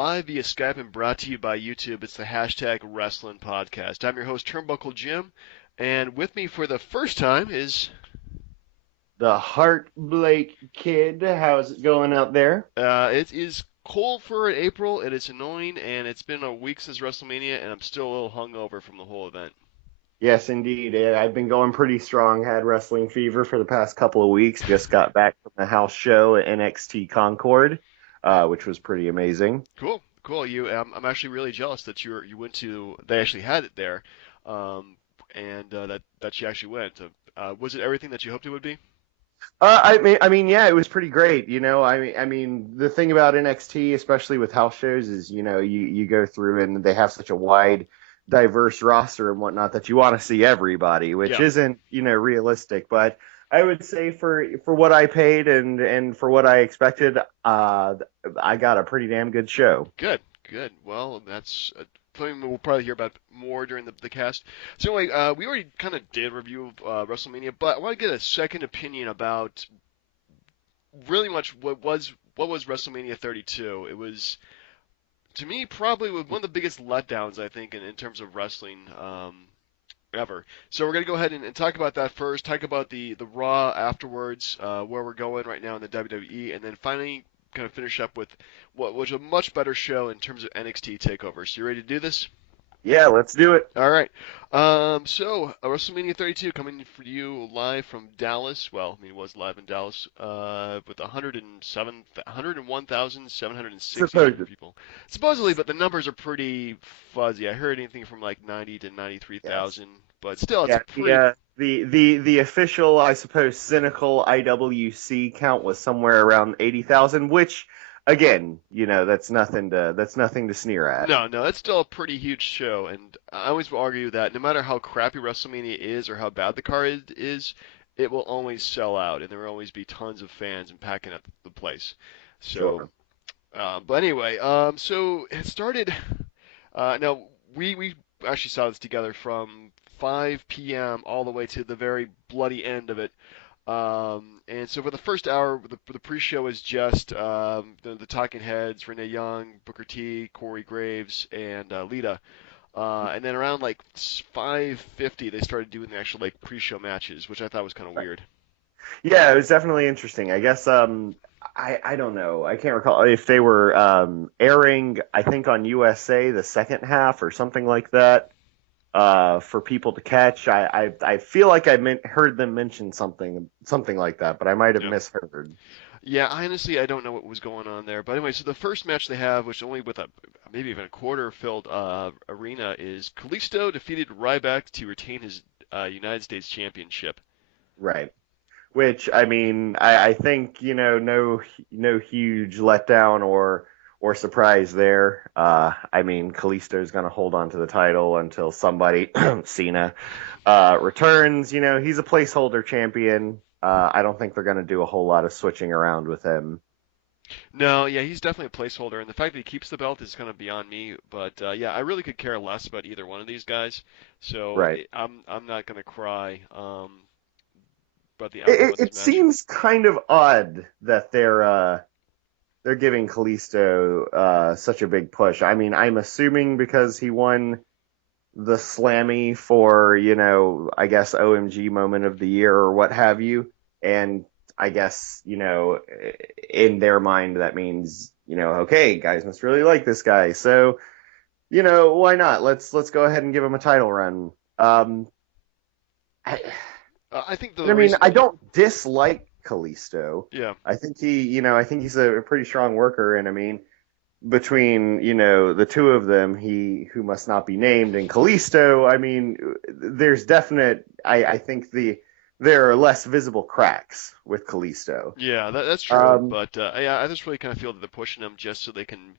live via Skype and brought to you by YouTube. It's the hashtag Wrestling Podcast. I'm your host, Turnbuckle Jim, and with me for the first time is The Heartblake Kid. How's it going out there? it is cold for April. It is annoying, and it's been a week since WrestleMania, and I'm still a little hungover from the whole event. Yes, indeed. I've been going pretty strong. Had wrestling fever for the past couple of weeks. Just got back from the house show at NXT Concord, which was pretty amazing. Cool, cool. I'm actually really jealous that you went to. They actually had it there, um, and that you actually went. Was it everything that you hoped it would be? Yeah, it was pretty great. The thing about NXT, especially with house shows, is you go through and they have such a wide, diverse roster and whatnot that you want to see everybody, which Yeah. isn't realistic. But I would say for what I paid and for what I expected, I got a pretty damn good show. Good, good. Well, that's something we'll probably hear about more during the cast. So anyway, we already kind of did a review of WrestleMania, but I want to get a second opinion about really much what was WrestleMania 32. It was to me probably one of the biggest letdowns I think in terms of wrestling ever. So we're gonna go ahead and talk about that first. Talk about the Raw afterwards, where we're going right now in the WWE, and then finally kind of finish up with what was a much better show in terms of NXT Takeover. So you ready to do this? Yeah, let's do it. All right. WrestleMania 32 coming for you live from Dallas. Well, I mean, it was live in Dallas with 101,763 Supposed. people. Supposedly, but the numbers are pretty fuzzy. I heard anything from like 90 to Yes. 93,000, but still, it's Yeah, a pretty. the official, I suppose, cynical IWC count was somewhere around 80,000, which again, that's nothing to sneer at. No, no, that's still a pretty huge show, and I always will argue that no matter how crappy WrestleMania is or how bad the card is, it will always sell out, and there will always be tons of fans and packing up the place. So, Sure. but anyway, so it started. Now we actually saw this together from 5 p.m. all the way to the very bloody end of it. And so for the first hour, the pre-show is just the talking heads, Renee Young, Booker T, Corey Graves, and Lita. And then around like 5:50, they started doing the actual like pre-show matches, which I thought was kind of weird. Yeah, it was definitely interesting. I guess I don't know. I can't recall if they were airing, I think on USA the second half or something like that. For people to catch. I feel like heard them mention something like that, but I might have Yeah. misheard. Yeah, honestly, I don't know what was going on there. But anyway, so the first match they have, which only with a maybe even a quarter filled arena, is Kalisto defeated Ryback to retain his United States Championship. Right. Which I mean, I think no huge letdown or surprise there. I mean, Kalisto's going to hold on to the title until somebody Cena returns. He's a placeholder champion. I don't think they're going to do a whole lot of switching around with him. No, yeah, he's definitely a placeholder, and the fact that he keeps the belt is kind of beyond me. But yeah, I really could care less about either one of these guys, so Right. I'm not gonna cry about the outcome It, of it this match. seems kind of odd that they're giving Kalisto such a big push. I mean, I'm assuming because he won the Slammy for, I guess OMG moment of the year or what have you. And I guess, in their mind that means, okay, guys must really like this guy. So, why not? Let's go ahead and give him a title run. I, I think the I mean, reason, I don't dislike Kalisto. yeah, I think he's a pretty strong worker, and I mean, between the two of them, he who must not be named and Kalisto, I mean, there's definite. I think there are less visible cracks with Kalisto. yeah, that's true. Um, But yeah, I just really kind of feel that they're pushing him just so they can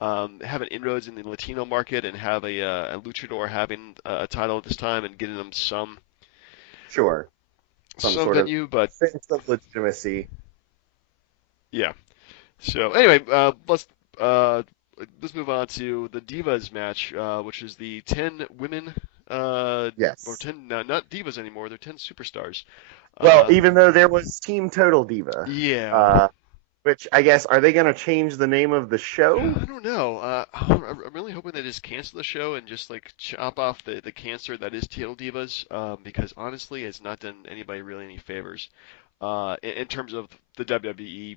have an inroads in the Latino market and have a luchador having a title at this time and getting them sure, some some sort of venue. But sense of legitimacy. yeah. So anyway, uh, let's move on to the Divas match, which is the 10 women, or Yes. 10, no, not Divas anymore, they're 10 superstars. Well, Uh, even though there was Team Total Diva, yeah, uh, Which I guess are they going to change the name of the show? I don't know. I'm really hoping they just cancel the show and just like chop off the cancer that is Total Divas, because honestly, it's not done anybody really any favors, in terms of the WWE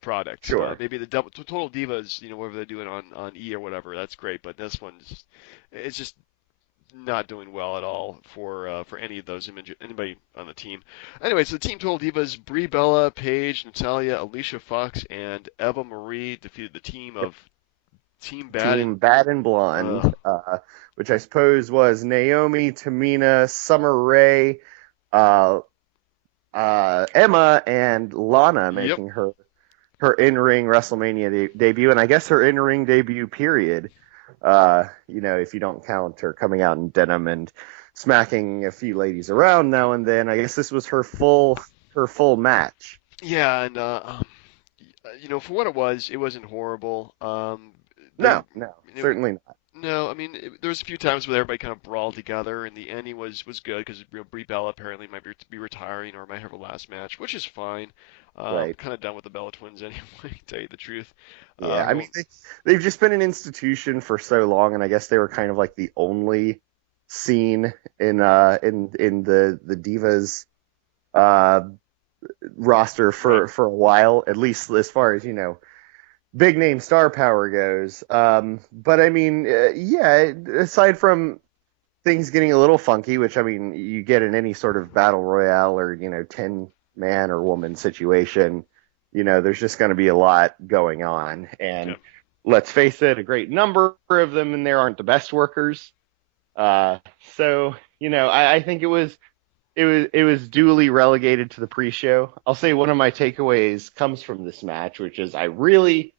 product. Sure. Maybe the Total Divas, whatever they're doing on E or whatever, that's great. But this one's, it's just not doing well at all for any of those anybody on the team. Anyway, so the team Total Divas: Brie Bella, Paige, Natalia, Alicia Fox, and Eva Marie defeated the team of Team Bad Team and Bad and Blonde, which I suppose was Naomi, Tamina, Summer Rae, uh, Emma, and Lana yep. making her in-ring WrestleMania debut, and I guess her in-ring debut period. If you don't count her coming out in denim and smacking a few ladies around now and then, I guess this was her full match. Yeah, and for what it wasn't horrible. They No, no, it, certainly not. No, I mean, there was a few times where everybody kind of brawled together, and the ending was good because Brie Bella apparently might be retiring or might have her last match, which is fine. Right. Kind of done with the Bella twins anyway, to tell you the truth. Yeah, I Go, mean they've just been an institution for so long, and I guess they were kind of like the only scene in the Divas uh roster right. for a while, at least as far as big name star power goes. But I mean, yeah, aside from things getting a little funky, which I mean you get in any sort of battle royale or 10 man or woman situation, there's just going to be a lot going on. Yeah. And let's face it, a great number of them in there aren't the best workers. Uh, so I think it was duly relegated to the pre-show. I'll say one of my takeaways comes from this match, which is I really,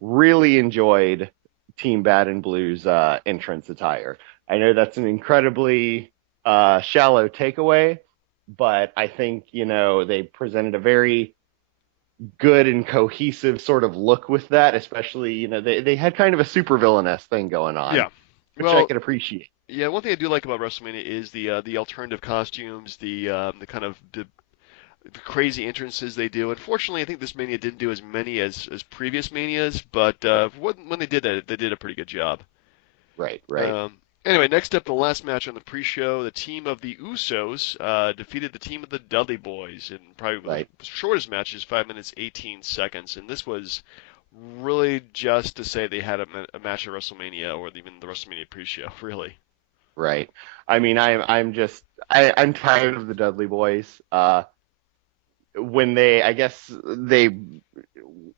really enjoyed Team Bad and Blue's entrance attire. I know that's an incredibly shallow takeaway, but I think they presented a very good and cohesive sort of look with that. Especially they had kind of a super villainess thing going on, Yeah. which I Well, could appreciate. yeah. One thing I do like about WrestleMania is the alternative costumes, the kind of the crazy entrances they do. Unfortunately, I think this Mania didn't do as many as previous Manias, but when they did that, they did a pretty good job. Right, right, Anyway, next up, the last match on the pre-show, the team of the Usos defeated the team of the Dudley Boys in probably one of right. the shortest matches, 5 minutes 18 seconds, and this was really just to say they had a match at WrestleMania or even the WrestleMania pre-show, really. Right. I mean, I'm tired of the Dudley Boys. When I guess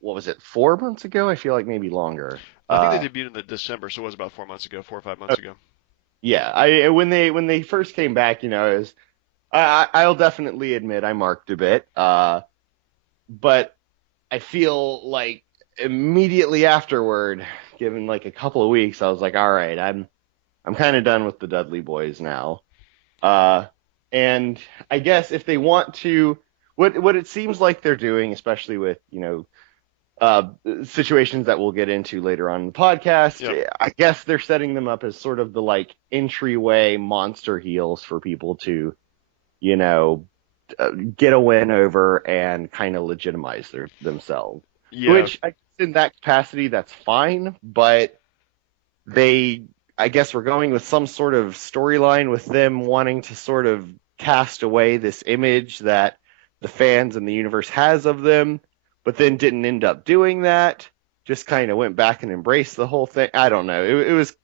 what was it, 4 months ago? I feel like maybe longer. I think they debuted in the December, so it was about 4 months ago, 4 or 5 months ago. Yeah. When they first came back, it was, I'll definitely admit I marked a bit. But I feel like immediately afterward, given like a couple of weeks, I was like, all right, I'm kind of done with the Dudley Boys now. Uh, and I guess if they want to, what it seems like they're doing, especially with uh, situations that we'll get into later on in the Yep. podcast, I guess they're setting them up as sort of the like entryway monster heels for people to you know get a win over and kind of legitimize themselves. Yeah. Which in that capacity, that's fine, but they I guess we're going with some sort of storyline with them wanting to sort of cast away this image that the fans and the universe has of them, but then didn't end up doing that. Just kind of went back and embraced the whole thing. I don't know. It was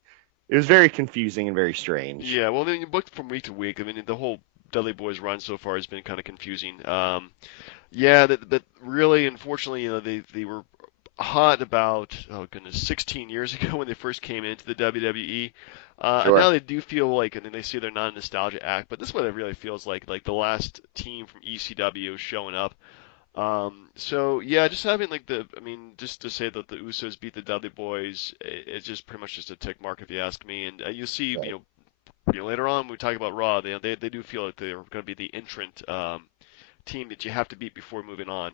very confusing and very strange. Yeah, well, then you booked from week to week. I mean, the whole Dudley Boys run so far has been kind of confusing. Yeah, that really, unfortunately, they were hot about, oh goodness, 16 years ago when they first came into the WWE. And now Sure. they do feel like, and then they say they're not a nostalgia act, but this is what it really feels like the last team from ECW showing up. So yeah, just having I mean, just to say that the Usos beat the Dudley Boys, it's just pretty much just a tick mark if you ask me. And you'll see, Right. later on when we talk about Raw, they do feel like they're going to be the entrant team that you have to beat before moving on.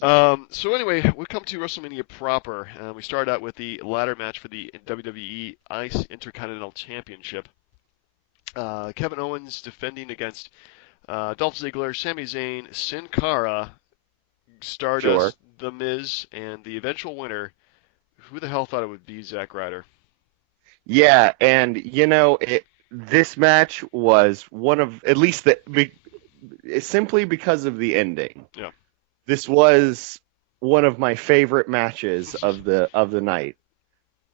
So anyway, we come to WrestleMania proper. We start out with the ladder match for the WWE Ice Intercontinental Championship. Kevin Owens defending against Dolph Ziggler, Sami Zayn, Sin Cara, Sure. Stardust, The Miz, and the eventual winner. Who the hell thought it would be Zack Ryder? Yeah, and this match was one of at least simply because of the ending. Yeah. This was one of my favorite matches of the night.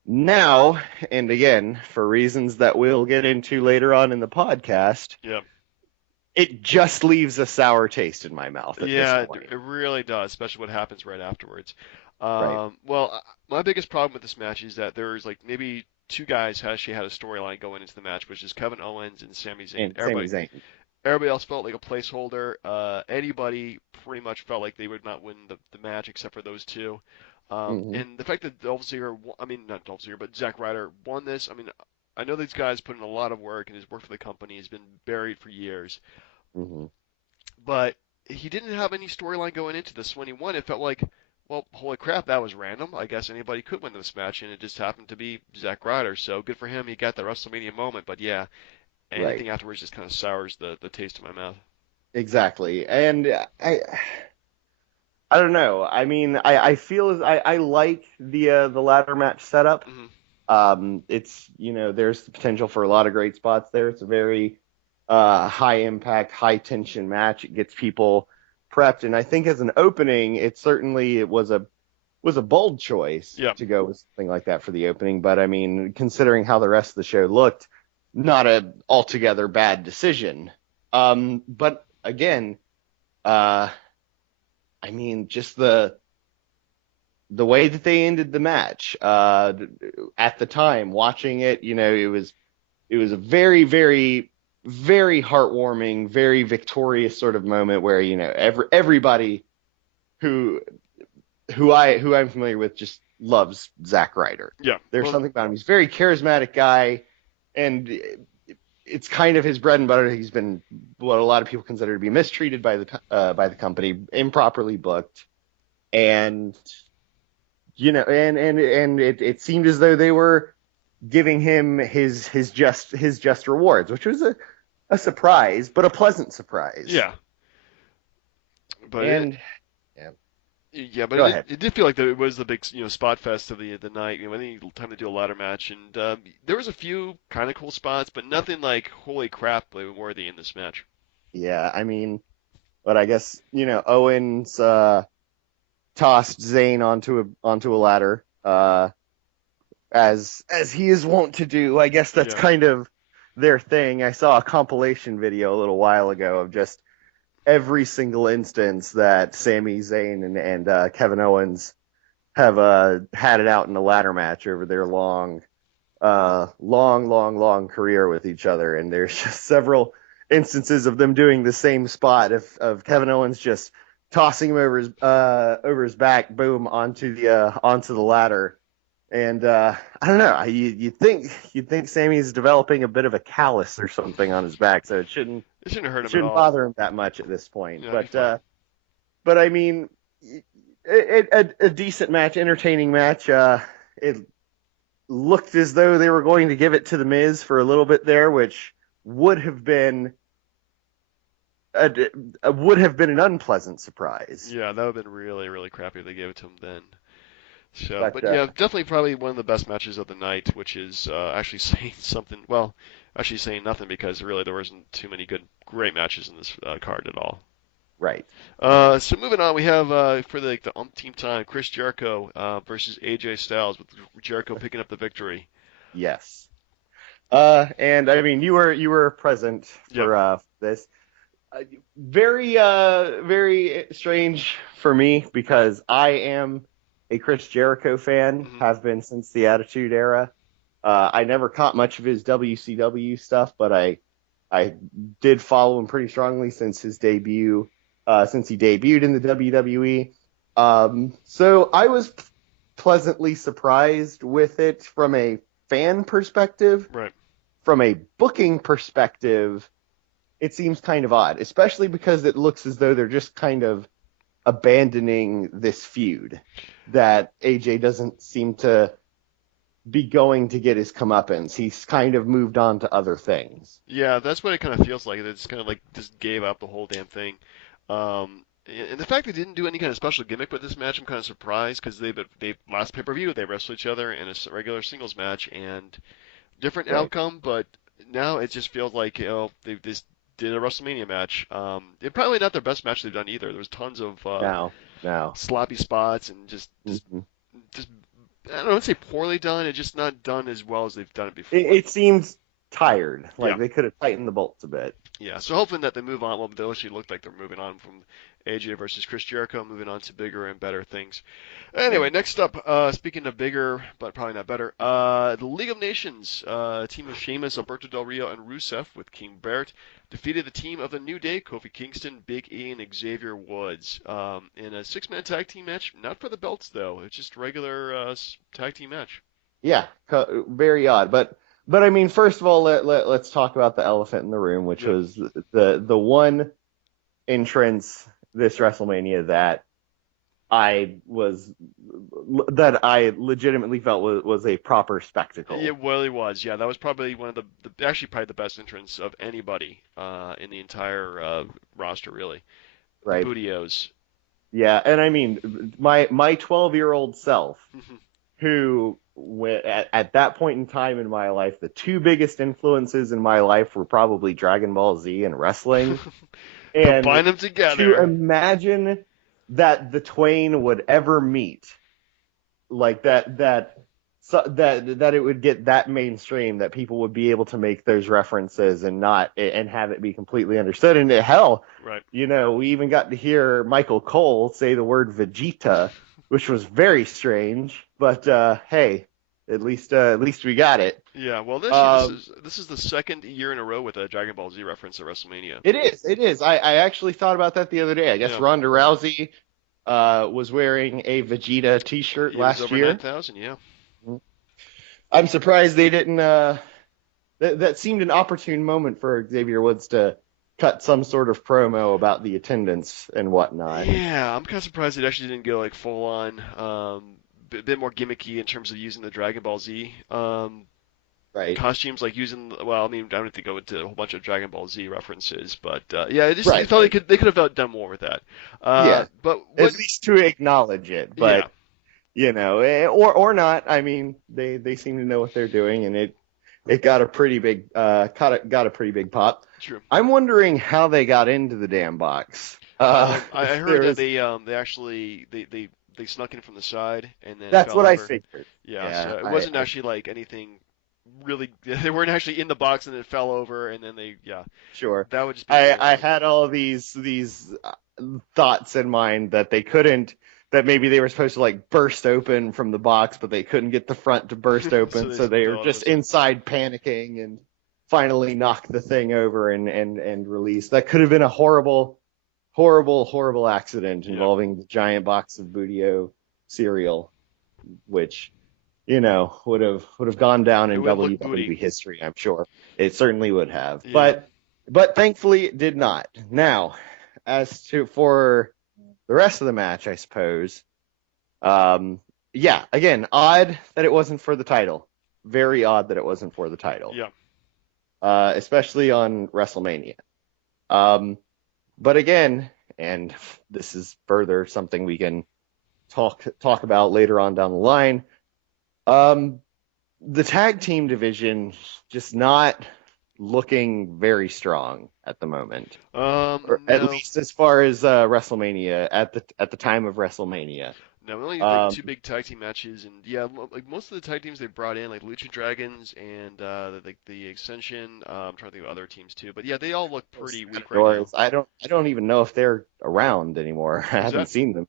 Now, and again, for reasons that we'll get into later on in the podcast, Yeah. it just leaves a sour taste in my mouth at this Yeah, point. it really does, especially what happens right afterwards. Right. My biggest problem with this match is that there's like maybe two guys who actually had a storyline going into the match, which is Kevin Owens and Sami Zayn. And Sami Zayn. Everybody else felt like a placeholder. Anybody pretty much felt like they would not win the match except for those two. Hmm. And the fact that Dolph Ziggler, I mean not Dolph Ziggler, but Zack Ryder won this. I mean, I know these guys put in a lot of work, and his work for the company has been buried for years. Hmm. But he didn't have any storyline going into this. When he won, it felt like, well, holy crap, that was random. I guess anybody could win this match, and it just happened to be Zack Ryder. So good for him. He got the WrestleMania moment. But yeah, Right. anything afterwards just kind of sours the taste in my mouth. Exactly. And I don't know. I mean, I feel I like the ladder match setup. Hmm. It's there's the potential for a lot of great spots there. It's a very high impact, high tension match. It gets people prepped, and I think as an opening, it was a bold choice Yeah. to go with something like that for the opening. But I mean, considering how the rest of the show looked, not a altogether bad decision. But again, uh, I mean, just the way that they ended the match at the time, watching it, it was a very, very, very heartwarming, very victorious sort of moment where everybody who who I'm familiar with just loves Zack Ryder. Yeah. There's Well, something about him. He's a very charismatic guy, and it's kind of his bread and butter. He's been what a lot of people consider to be mistreated by the company, improperly booked, and and it seemed as though they were giving him his just rewards, which was a surprise, but a pleasant surprise. yeah. But it, And yeah, yeah, but go ahead. it did feel like that it was the big spot fest of the night. Any time to do a ladder match, and there was a few kind of cool spots, but nothing like holy crap worthy in this match. Yeah, I mean, but I guess Owens tossed Zayn onto a ladder, as he is wont to do. I guess that's Yeah. kind of their thing. I saw a compilation video a little while ago of just every single instance that Sami Zayn and Kevin Owens have had it out in a ladder match over their long career with each other, and there's just several instances of them doing the same spot of Kevin Owens just tossing him over his back, boom, onto the ladder. And I don't know. You'd think Sammy's developing a bit of a callus or something on his back, so it shouldn't It shouldn't hurt it him at shouldn't all. bother him that much at this point. Yeah, it'd be But fine. but I mean, a decent match, entertaining match. It looked as though they were going to give it to the Miz for a little bit there, which would have been would have been an unpleasant surprise. Yeah, that would have been really, really crappy if they gave it to him then. So, But but yeah, definitely probably one of the best matches of the night, which is actually saying something. Well, actually saying nothing because really there wasn't too many great matches in this card at all. right, So moving on, we have for the umpteenth time, Chris Jericho versus AJ Styles, with Jericho picking up the victory. yes. And I mean, you were present Yep. for this. Very very strange for me because I am a Chris Jericho fan, Hmm. have been since the Attitude Era. I never caught much of his WCW stuff, but I did follow him pretty strongly since his debut, since he debuted in the WWE. So I was pleasantly surprised with it from a fan perspective. Right. From a booking perspective, it seems kind of odd, especially because it looks as though they're just kind of abandoning this feud that AJ doesn't seem to be going to get his comeuppance. He's kind of moved on to other things. Yeah, that's what it kind of feels like. It's kind of like just gave up the whole damn thing. And the fact they didn't do any kind of special gimmick with this match, I'm kind of surprised because they last pay-per-view they wrestled each other in a regular singles match and different Right. outcome, but now it just feels like they just did a WrestleMania match. It probably not their best match they've done either. There was tons of No, no. sloppy spots and just I don't know, I'd say poorly done. It's just not done as well as they've done it before. It seems tired. Yeah. Like they could have tightened the bolts a bit. Yeah, so hoping that they move on. Well, they actually look like they're moving on from AJ versus Chris Jericho, moving on to bigger and better things. Right. Anyway, next up, speaking of bigger, but probably not better, the League of Nations, team of Sheamus, Alberto Del Rio, and Rusev with King Barrett defeated the team of the New Day, Kofi Kingston, Big E, and Xavier Woods in a six-man tag team match. Not for the belts though; it's just a regular tag team match. Yeah, very odd. But I mean, first of all, let's talk about the elephant in the room, which Yep. was the one entrance this WrestleMania I was that I legitimately felt was a proper spectacle. It really was. Yeah, that was probably one of the actually probably the best entrance of anybody in the entire roster, really. The Right. Bootios. Yeah, and I mean, my 12-year-old self, who at that point in time in my life, the two biggest influences in my life were probably Dragon Ball Z and wrestling. And Combine them to together. imagine that the twain would ever meet, like that it would get that mainstream that people would be able to make those references and not and have it be completely understood. And hell, Right. we even got to hear Michael Cole say the word Vegeta, which was very strange. But hey, at least we got it. Yeah. Well, Um, this is the second year in a row with a Dragon Ball Z reference at WrestleMania. it is, it is. I actually thought about that the other day. I guess Yeah. Ronda Rousey was wearing a Vegeta T-shirt He was last over year. 9,000. Yeah. I'm surprised they didn't. That seemed an opportune moment for Xavier Woods to cut some sort of promo about the attendance and whatnot. Yeah. I'm kind of surprised it actually didn't go like full on, bit more gimmicky in terms of using the Dragon Ball Z Right. costumes, like using. Well, I mean, I don't have to go into a whole bunch of Dragon Ball Z references, but yeah, it Right. felt Right. they could have done more with that. Yeah. But At what? least to acknowledge it, Yeah. but or not. I mean, they seem to know what they're doing, and it got a pretty big got a pretty big pop. True. I'm wondering how they got into the damn box. I heard that There's they actually they snuck in from the side and then That's fell what I over. figured. Yeah, Yeah, so it wasn't actually like anything really. They weren't actually in the box and then it fell over and then they yeah. sure. That would just be weird. I had all these thoughts in mind that they couldn't that maybe they were supposed to like burst open from the box, but they couldn't get the front to burst So open, they so just they were fell over just the side. inside panicking and finally knocked the thing over and released. That could have been a horrible accident Yeah, involving the giant box of Bootio cereal, which would have gone down it in would look booty. WWE history, I'm sure. It certainly would have. Yeah. But thankfully it did not. Now, as to for the rest of the match, I suppose. Yeah, again, odd that it wasn't for the title. Very odd that it wasn't for the title. Yeah. Especially on WrestleMania. But again, and this is further something we can talk about later on down the line. The tag team division just not looking very strong at the moment, or at No. least as far as WrestleMania at the time of WrestleMania. No, only like Um, two big tag team matches, and yeah, like most of the tag teams they brought in, like Lucha Dragons and the Ascension. I'm trying to think of other teams too, but yeah, they all look Los pretty weak right now. Matadores, I don't even know if they're around anymore. I Who's haven't that? seen them.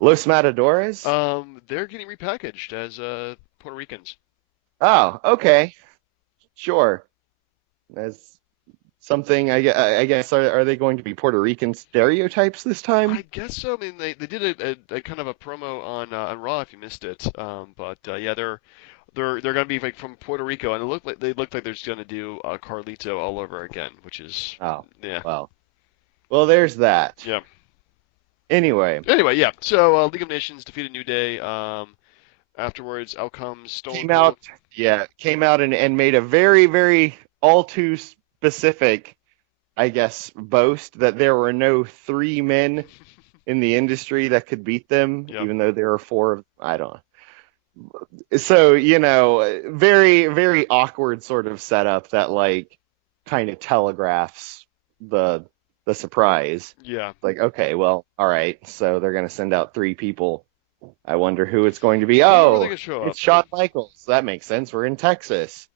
Los Matadores. They're getting repackaged as Puerto Ricans. Oh, okay, sure. As something, I guess, are they going to be Puerto Rican stereotypes this time? I guess so. I mean, they did a kind of a promo on Raw if you missed it. But yeah, they're gonna be like from Puerto Rico, and they look like they're just gonna do Carlito all over again, which is Oh, yeah, well, there's that. yeah. Anyway, Anyway, yeah. So League of Nations defeated New Day. Afterwards, out comes Stone came Cold. out, yeah, came out and made a very all too specific, I guess, boast that there were no three men in the industry that could beat them, Yep. even though there are four of, I don't know. So, very, very awkward sort of setup that like kind of telegraphs the the surprise. Yeah. Like, okay, well, all right, so they're gonna send out three people. I wonder who it's going to be. Who are they Oh, gonna show up? it's Shawn Michaels. That makes sense. We're in Texas.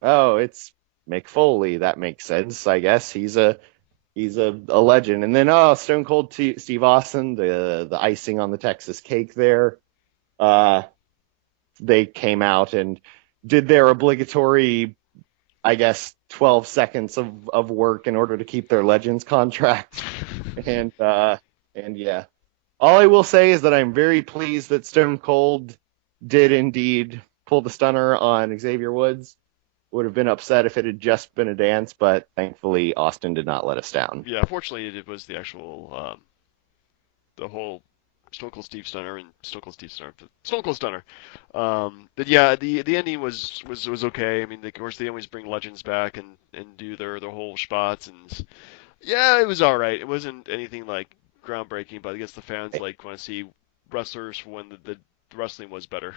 Oh, it's Mick Foley. That makes sense. I guess he's a legend. And then Stone Cold Steve Austin, the icing on the Texas cake there. Uh, they came out and did their obligatory, I guess, 12 seconds of work in order to keep their Legends contract. And and yeah, all I will say is that I'm very pleased that Stone Cold did indeed pull the stunner on Xavier Woods. Would have been upset if it had just been a dance, but thankfully Austin did not let us down. Yeah, fortunately, it was the actual the whole Stone Cold Steve Stunner and Stone Cold Stunner. But yeah, the ending was okay. I mean, of course, they always bring legends back and do their whole spots, and yeah, it was all right. It wasn't anything like groundbreaking, but I guess the fans like want to see wrestlers when the wrestling was better.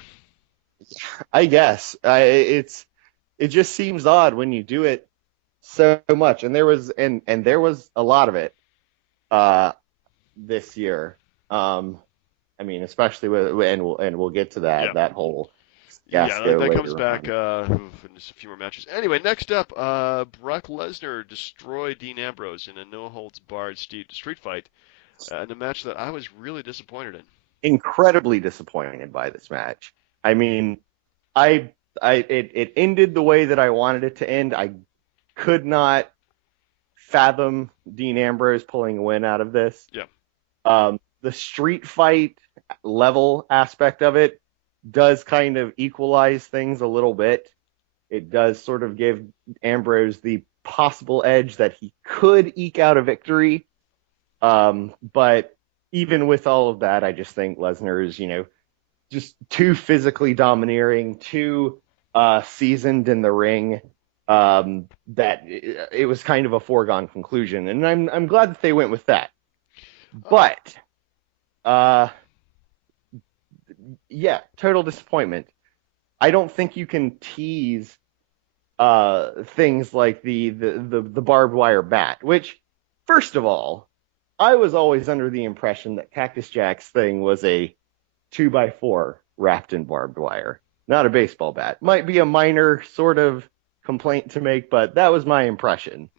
I guess it just seems odd when you do it so much, and there was a lot of it uh, this year. I mean, especially and we'll get to Yeah. that whole Yeah, fiasco that comes later back on. in just a few more matches. Anyway, next up, Brock Lesnar destroyed Dean Ambrose in a no holds barred street fight in a match that I was really disappointed in. Incredibly disappointed by this match. I mean, I it ended the way that I wanted it to end. I could not fathom Dean Ambrose pulling a win out of this. Yeah. The street fight level aspect of it does kind of equalize things a little bit. It does sort of give Ambrose the possible edge that he could eke out a victory. But even with all of that, I just think Lesnar is, just too physically domineering, too seasoned in the ring. That it was kind of a foregone conclusion, and I'm glad that they went with that. Uh, But uh, yeah, total disappointment. I don't think you can tease things like the barbed wire bat, which, first of all, I was always under the impression that Cactus Jack's thing was a 2x4 wrapped in barbed wire, not a baseball bat. Might be a minor sort of complaint to make, but that was my impression.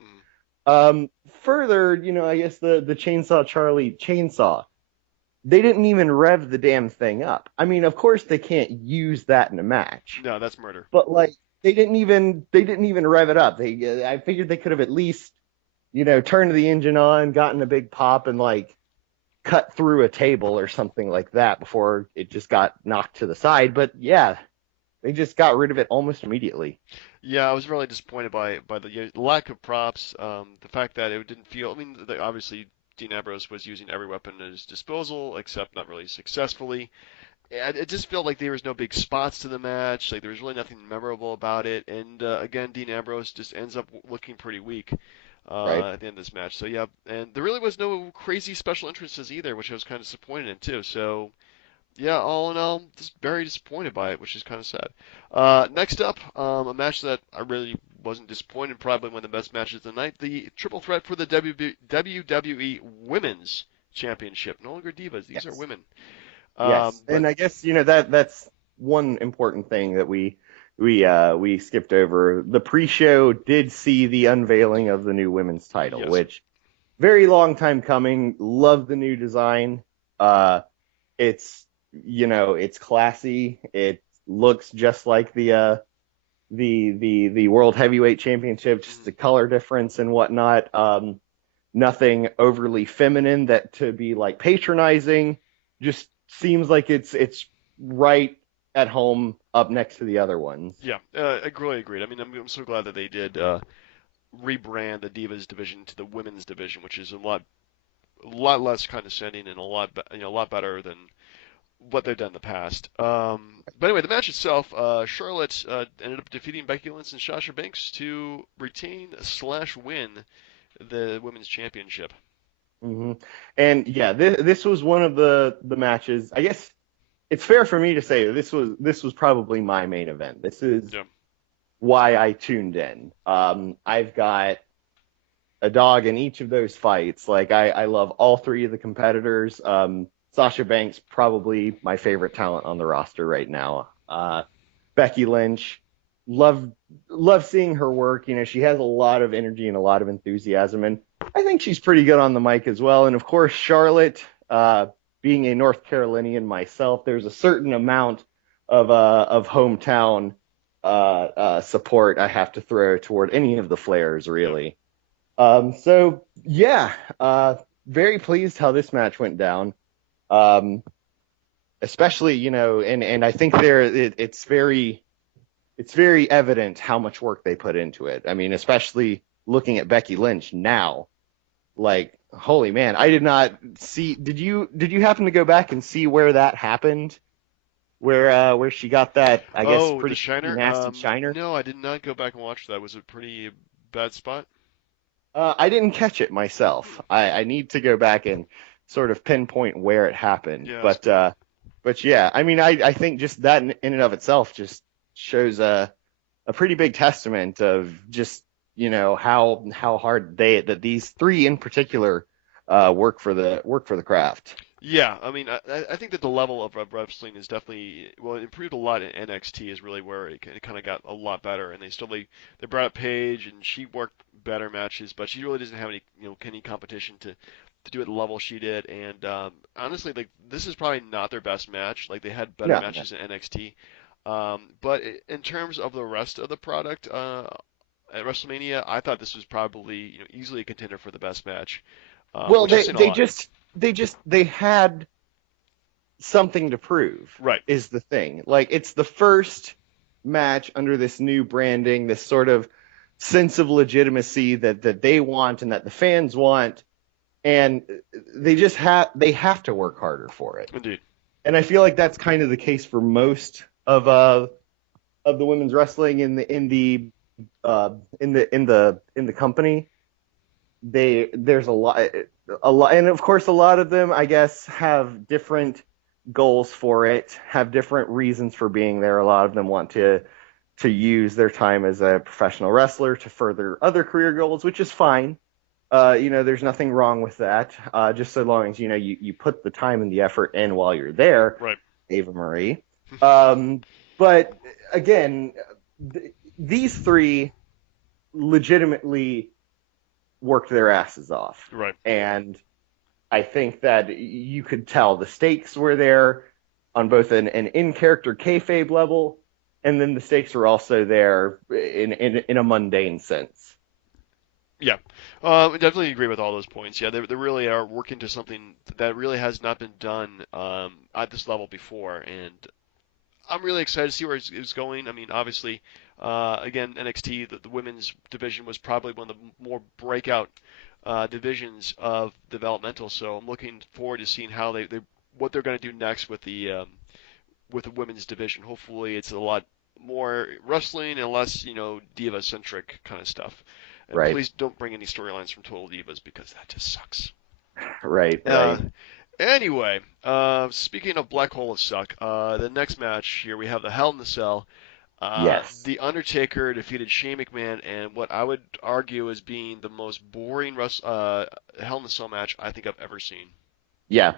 mm, Further, I guess the Chainsaw Charlie chainsaw, they didn't even rev the damn thing up. I mean, of course they can't use that in a match, no, that's murder. but like they didn't even rev it up. I figured they could have at least turned the engine on, gotten a big pop, and like cut through a table or something like that before it just got knocked to the side. But yeah, they just got rid of it almost immediately. Yeah, I was really disappointed by the lack of props. The fact that it didn't feel. I mean, obviously Dean Ambrose was using every weapon at his disposal, except not really successfully. It just felt like there was no big spots to the match. Like there was really nothing memorable about it. And again, Dean Ambrose just ends up looking pretty weak Right. at the end of this match. So yeah, and there really was no crazy special entrances either, which I was kind of disappointed in too. So yeah, all in all, just very disappointed by it, which is kind of sad. Next up, a match that I really wasn't disappointed, probably one of the best matches of the night, the triple threat for the WWE Women's Championship. No longer divas; these are Yes. women. Yes. But And I guess that's one important thing that we skipped over. The pre-show did see the unveiling of the new women's title, yes, which very long time coming. Love the new design. It's it's classy. It looks just like the World Heavyweight Championship, just mhm. the color difference and whatnot. Nothing overly feminine that to be like patronizing. Just seems like it's right at home up next to the other ones. Yeah, I really agreed. I mean, I'm so glad that they did rebrand the Divas division to the Women's division, which is a lot less condescending and a lot better than what they've done in the past. But anyway, the match itself, Charlotte ended up defeating Becky Lynch and Sasha Banks to retain slash win the women's championship. hmm And yeah, this was one of the matches. I guess it's fair for me to say that this was probably my main event. This is Yeah. why I tuned in. I've got a dog in each of those fights. Like I love all three of the competitors. Sasha Banks probably my favorite talent on the roster right now. Becky Lynch, love love seeing her work. You know, she has a lot of energy and a lot of enthusiasm, and I think she's pretty good on the mic as well. And of course, Charlotte, being a North Carolinian myself, there's a certain amount of hometown support I have to throw toward any of the Flairs, Yeah. really. So yeah, very pleased how this match went down. Um, Especially, and I think it's very evident how much work they put into it. I mean, especially looking at Becky Lynch now, like, holy man, I did not see. Did you happen to go back and see where that happened? Where she got that, I guess, Oh, the pretty Shiner. nasty shiner? No, I did not go back and watch that. Was it a pretty bad spot? I didn't catch it myself. I need to go back and sort of pinpoint where it happened. Yeah, But yeah, I mean, I think just that in and of itself just shows a pretty big testament of just how hard that these three in particular work for the craft. yeah. I mean, I think that the level of wrestling is definitely well it improved a lot in NXT is really where it kind of got a lot better, and they brought up Paige and she worked better matches, but she really doesn't have any competition to do it the level she did. And honestly, like this is probably not their best match. Like they had better No, no. matches in NXT, but in terms of the rest of the product at WrestleMania, I thought this was probably easily a contender for the best match, Well, which is they saying a they lot. just they had something to prove Right. is the thing. Like it's the first match under this new branding, this sort of sense of legitimacy that they want and that the fans want, and they have to work harder for it. Indeed. And I feel like that's kind of the case for most of the women's wrestling in the company. There's a lot, and of course, a lot of them, I guess, have different goals for it, have different reasons for being there. A lot of them want to use their time as a professional wrestler to further other career goals, which is fine. There's nothing wrong with that. Just so long as you put the time and the effort in while you're there, Right. Ava Marie. Um, but again, these three legitimately worked their asses off. Right. And I think that you could tell the stakes were there on both an in-character kayfabe level, and then the stakes were also there in a mundane sense. Yeah, I definitely agree with all those points. Yeah, they really are working to something that really has not been done at this level before, and I'm really excited to see where it's going. I mean, obviously, again, NXT, the women's division was probably one of the more breakout divisions of developmental. So I'm looking forward to seeing how they what they're going to do next with the women's division. Hopefully, it's a lot more wrestling and less, diva centric kind of stuff. And Right, please don't bring any storylines from Total Divas because that just sucks. right, Uh, right. Anyway, speaking of black hole of suck, the next match here we have the Hell in the Cell. Yes. The Undertaker defeated Shane McMahon, and what I would argue as being the most boring Hell in the Cell match I think I've ever seen. Yeah.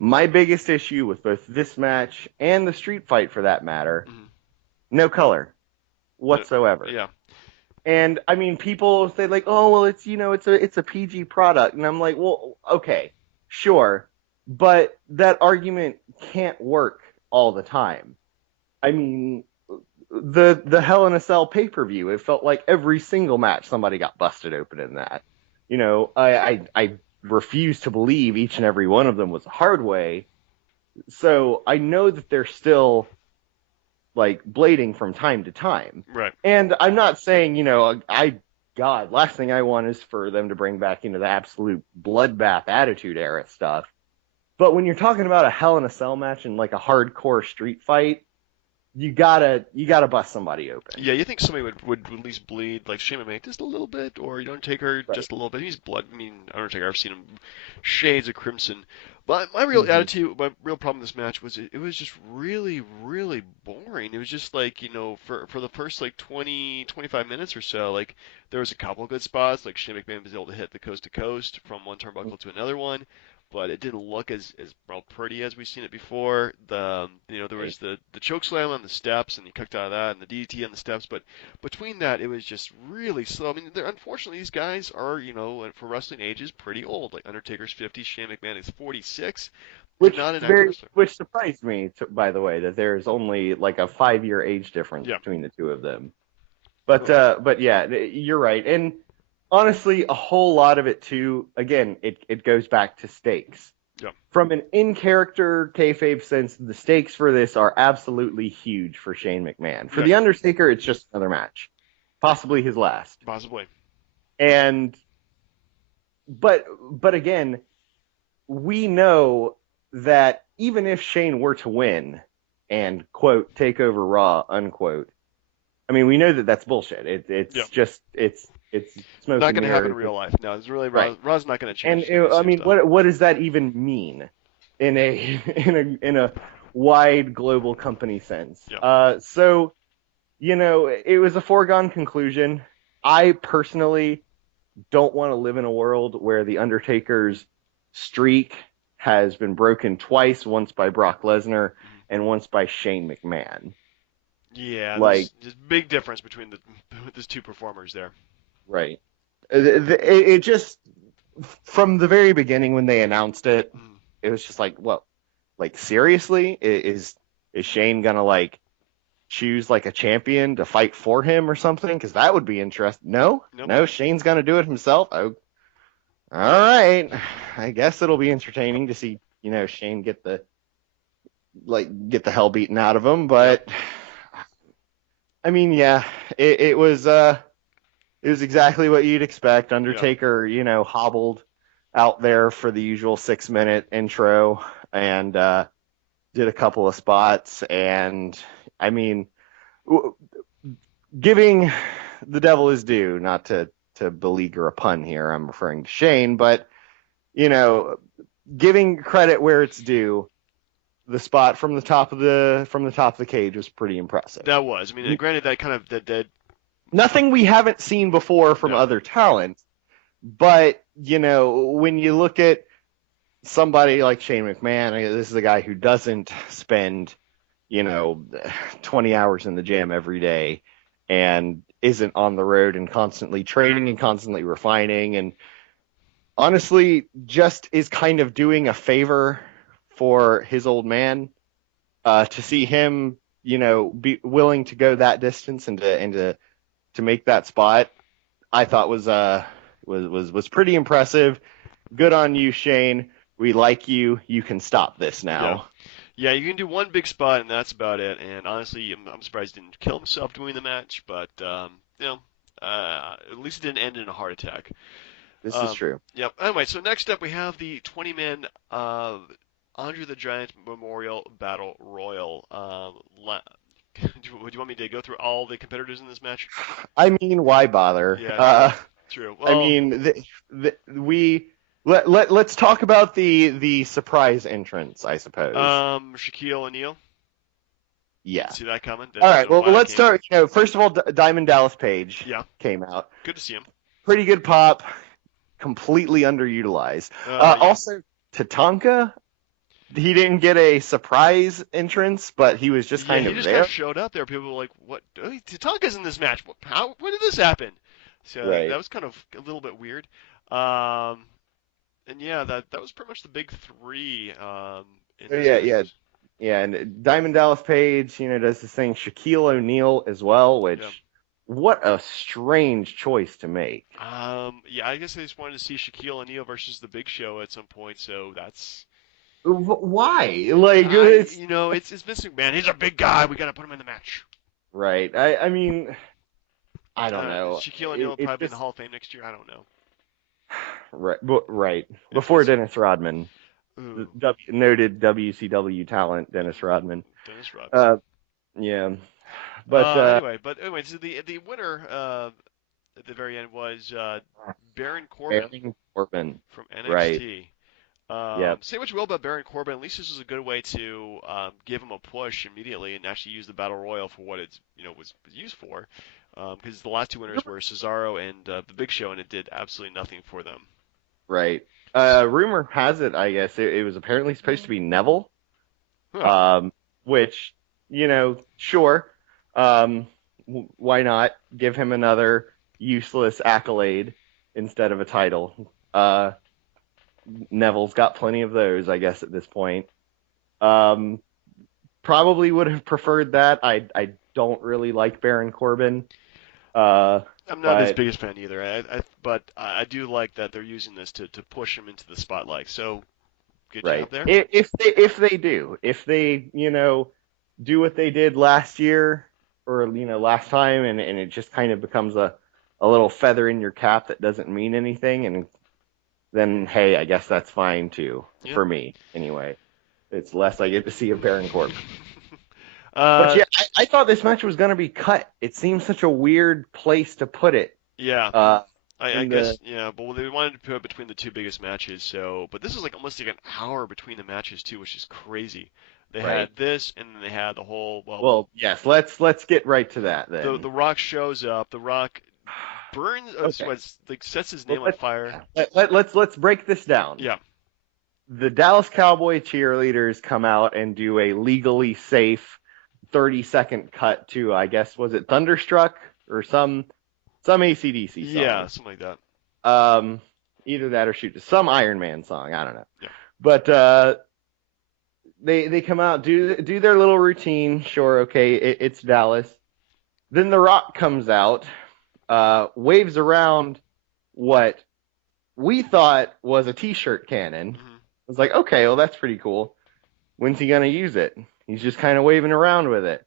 My biggest issue with both this match and the street fight for that matter, Hmm. no color whatsoever. Yeah, And I mean, people say like, "Oh, well, it's a PG product," and I'm like, "Well, okay, sure, but that argument can't work all the time." I mean, the Hell in a Cell pay-per-view, it felt like every single match somebody got busted open in that. I refuse to believe each and every one of them was a hard way. So I know that they're still like blading from time to time. right. And I'm not saying, God, last thing I want is for them to bring back, the absolute bloodbath attitude era stuff. But when you're talking about a Hell in a Cell match and like a hardcore street fight, you gotta bust somebody open. Yeah, you think somebody would at least bleed, like Shane McMahon, just a little bit, or Undertaker Right. just a little bit. He's blood. I mean, Undertaker, I've seen him shades of crimson. But my real Hmm. attitude, my real problem with this match was it was just really, really boring. It was just like, for the first like 20, 25 minutes or so, like there was a couple of good spots, like Shane McMahon was able to hit the coast to coast from one turnbuckle to another one. But it didn't look as well pretty as we've seen it before. There Right. was the choke slam on the steps, and he cooked out of that, and the DDT on the steps. But between that, it was just really slow. I mean, unfortunately, these guys are, for wrestling ages, pretty old. Like Undertaker's 50, Shane McMahon is 46. They're Which not an active wrestler. which surprised me, by the way, that there's only like a 5 year age difference Yeah. between the two of them. No. But yeah, you're right. And honestly, a whole lot of it too. Again, it goes back to stakes. Yeah. From an in character kayfabe sense, the stakes for this are absolutely huge for Shane McMahon. For Yeah. the Undertaker, it's just another match, possibly his last. Possibly. And but again, we know that even if Shane were to win and quote take over Raw unquote, I mean we know that that's bullshit. Yeah. It's just it's smoke Not and going to happen in mirrors. real life. No, it's really Right. Raw's not going to And change. It's going to be the I same mean, stuff. what does that even mean in a in a wide global company sense? Yeah. So it was a foregone conclusion. I personally don't want to live in a world where the Undertaker's streak has been broken twice, once by Brock Lesnar Mhm. and once by Shane McMahon. Yeah, Like, there's big difference between these two performers there. right. It just, from the very beginning when they announced it, Mm. it was just like, what? Like, seriously? Is Shane gonna, like, choose, like, a champion to fight for him or something? Because that would be interesting. No? Nope. No, Shane's gonna do it himself? Oh, all right. I guess it'll be entertaining to see, Shane get the hell beaten out of him. Yep. But I mean, yeah, it was exactly what you'd expect. Yeah. Undertaker, hobbled out there for the usual 6 minute intro and did a couple of spots. And I mean, giving the devil his due, not to beleaguer a pun here, I'm referring to Shane, but you know, giving credit where it's due, the spot from the top of the cage was pretty impressive. That was. I mean, granted, that kind of that. Nothing we haven't seen before from No. other talent, but when you look at somebody like Shane McMahon, this is a guy who doesn't spend 20 hours in the gym every day and isn't on the road and constantly training and constantly refining, and honestly just is kind of doing a favor for his old man, to see him be willing to go that distance and to make that spot. I thought was pretty impressive. Good on you, Shane. We like you. You can stop this Yeah. now. Yeah, you can do one big spot, and that's about it. And honestly, I'm surprised he didn't kill himself doing the match, but at least it didn't end in a heart attack. This is Um, true. yep. Anyway, so next up we have the 20-man Andre the Giant Memorial Battle Royal. Would you want me to go through all the competitors in this match? I mean, why bother? Yeah, true. True. I Well, mean, let's talk about the surprise entrance, I suppose. Shaquille O'Neal. Yeah. See that coming? All right. Well, Why that let's came. start. First of all, Diamond Dallas Page Yeah, came out. good to see him. Pretty good pop. Completely underutilized. Yeah. Also, Tatanka, he didn't get a surprise entrance, but he was just Yeah, kind he of just kind there. of showed up there. People were like, "What? Tatanka's in this match? How? When did this happen?" So Right. that was kind of a little bit weird. Um, and yeah, that was pretty much the big three in this Yeah, match. yeah, yeah. And Diamond Dallas Page, does this thing. Shaquille O'Neal as well, which Yeah. what a strange choice to make. Yeah, I guess I just wanted to see Shaquille O'Neal versus the Big Show at some point. So that's, Why? Like, it's it's Vince McMahon. He's a big guy. We got to put him in the match. right. I mean, I don't know. Shaquille O'Neal will It probably be in the just Hall of Fame next year. I don't know. right It before feels. Dennis Rodman, Ooh, noted WCW talent Dennis Rodman. Dennis Rodman. Uh, Yeah. But Anyway, so the winner at the very end was Baron Corbin Baron Corbin, from right? NXT. Yep. Say what you will about Baron Corbin, at least this was a good way to give him a push immediately and actually use the Battle Royal for what it's was used for. Because the last two winners were Cesaro and the Big Show, and it did absolutely nothing for them. Right. Rumor has it, I guess, it was apparently supposed to be Neville, Huh. um, which, sure. Why not give him another useless accolade instead of a title? Neville's got plenty of those, I guess, at this point. Um, Probably would have preferred that. I don't really like Baron Corbin, uh, I'm not his but biggest fan either, but I do like that they're using this to push him into the spotlight. So good job right. there. If they do what they did last year or last time, and it just kind of becomes a little feather in your cap that doesn't mean anything, and then hey, I guess that's fine too Yeah. for me anyway. It's less I get to see of Baron Corbin. But uh, yeah, I thought this match was going to be cut. It seems such a weird place to put it. yeah. Uh, I in the guess yeah, but they wanted to put it between the two biggest matches. So, but this was like almost like an hour between the matches too, which is crazy. They right. had this, and then they had the whole Well, yes. Let's get right to that then. the Rock shows up. The Rock burns, Okay. like sets his Well, name on fire. let's break this down. Yeah, The Dallas Cowboy cheerleaders come out and do a legally safe 30-second cut to, I guess, was it Thunderstruck or some AC/DC yeah, song. something like that. Um, Either that or shoot to some Iron Man song. I don't know. Yeah, But they come out, do their little routine. Sure, okay, it's Dallas. Then The Rock comes out, waves around what we thought was a T-shirt cannon. hmm I was like, okay, well that's pretty cool. When's he gonna use it? He's just kind of waving around with it.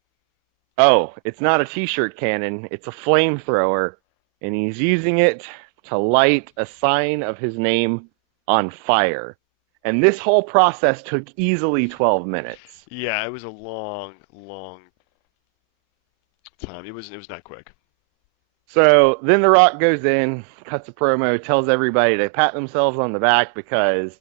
Oh, it's not a T-shirt cannon. It's a flamethrower, and he's using it to light a sign of his name on fire. And this whole process took easily 12 minutes. yeah. It was a long, long time. It was not quick. So then The Rock goes in, cuts a promo, tells everybody to pat themselves on the back because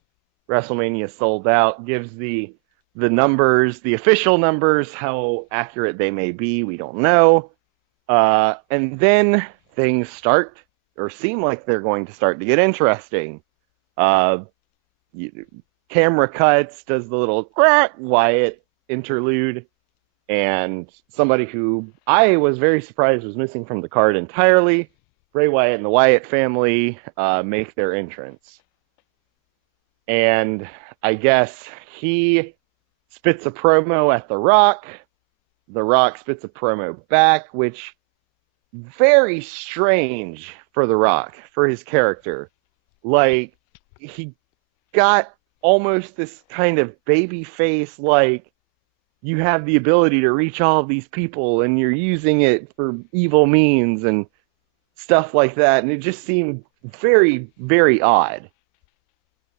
WrestleMania sold out, gives the numbers, the official numbers, how accurate they may be, we don't know. And then things start or seem like they're going to start to get interesting. Uh, Camera cuts, does the little Wyatt interlude, and somebody who I was very surprised was missing from the card entirely. Bray Wyatt and the Wyatt family make their entrance. And I guess he spits a promo at The Rock. The Rock spits a promo back, which very strange for The Rock, for his character. Like, he got almost this kind of baby face, like, you have the ability to reach all of these people and you're using it for evil means and stuff like that. And it just seemed very, very odd.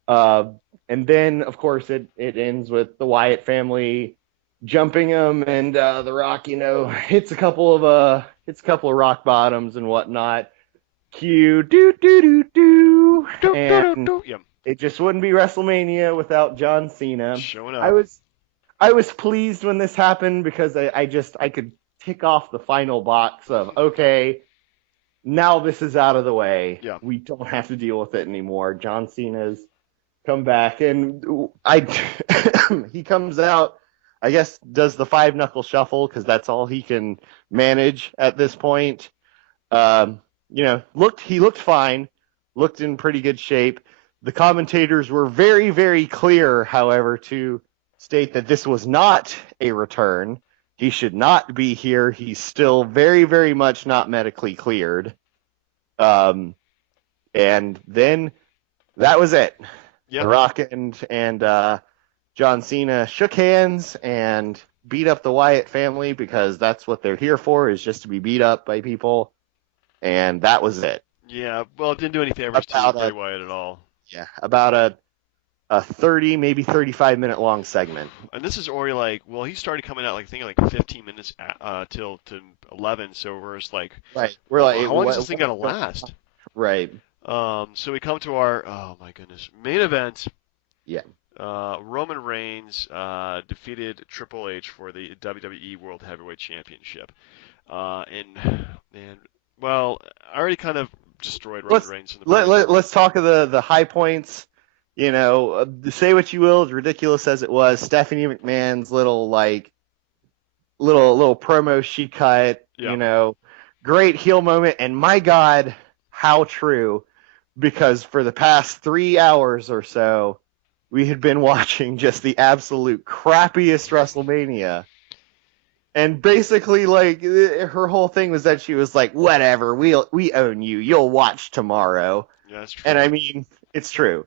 Uh, and then, of course, it ends with the Wyatt family jumping him, and The Rock, hits a couple of rock bottoms and whatnot. Cue do do do do, Do, do, do, and do. Yeah, it just wouldn't be WrestleMania without John Cena. showing I up. was I was pleased when this happened because I could tick off the final box of okay, now this is out of the way. Yeah. We don't have to deal with it anymore. John Cena's come back, and I he comes out. I guess does the five knuckle shuffle because that's all he can manage at this point. He looked fine, looked in pretty good shape. The commentators were very, very clear, however, to state that this was not a return. He should not be here. He's still very, very much not medically cleared. And then that was it. Yeah. The Rock and John Cena shook hands and beat up the Wyatt family because that's what they're here for, is just to be beat up by people. And that was it. Yeah. Well, it didn't do any favors to Bray Wyatt at all. About a a 30, maybe 35-minute long segment. And this is already like, well, he started coming out like I think like 15 minutes till to 11. So we're just like, Right. We're like, how long is this what? thing gonna last? Right. So we come to our, oh my goodness, main event. Yeah. Roman Reigns defeated Triple H for the WWE World Heavyweight Championship. And man, well, I already kind of destroyed Roman Let's Reigns in the let, previous. let let's talk of the high points. Say what you will, as ridiculous as it was, Stephanie McMahon's little promo she cut, Yeah, great heel moment, and my God, how true, because for the past 3 hours or so, we had been watching just the absolute crappiest WrestleMania. And basically, like, her whole thing was that she was like, "Whatever, we own you. You'll watch tomorrow." yeah, that's And true. I mean, it's true.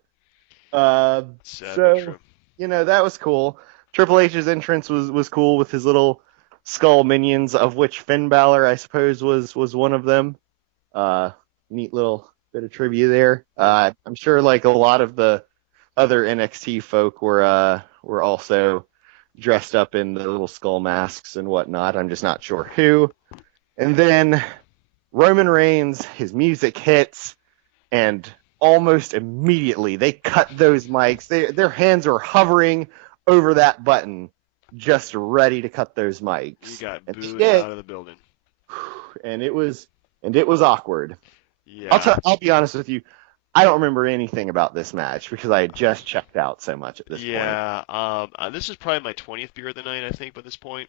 Uh, Sad but so true. that was cool. Triple H's entrance was cool with his little skull minions, of which Finn Balor, I suppose, was one of them. Uh, Neat little bit of trivia there. Yeah. I'm sure like a lot of the other NXT folk were also dressed up in the little skull masks and whatnot. I'm just not sure who. And then Roman Reigns, his music hits, and almost immediately they cut those mics. Their hands are hovering over that button, just ready to cut those He mics. got And they booed did, out of the building. and it was awkward. Yeah. I'll be honest with you. I don't remember anything about this match because I had just checked out so much at this point. Yeah. This is probably my 20th beer of the night, I think, by this point.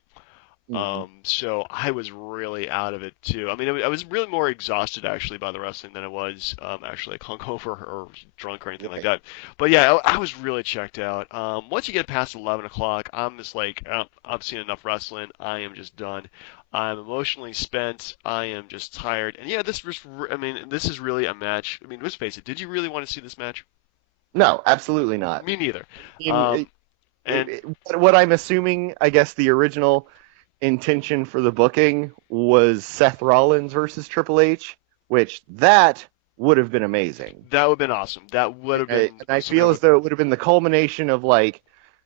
Mm-hmm. So I was really out of it too. I mean, I was really more exhausted actually by the wrestling than I was actually like hungover or drunk or anything like Right. that. But yeah, I was really checked out. Once you get past 11 o'clock, I'm just like, I've seen enough wrestling. I am just done. I'm emotionally spent. I am just tired. And yeah, I mean, this is really a match. I mean, let's face it. Did you really want to see this match? No, absolutely not. Me neither. In, Um, and what I'm assuming, I guess the original intention for the booking was Seth Rollins versus Triple H, which that would have been amazing. that would have been awesome. That would have And been I something I feel as would. though it would have been the culmination of like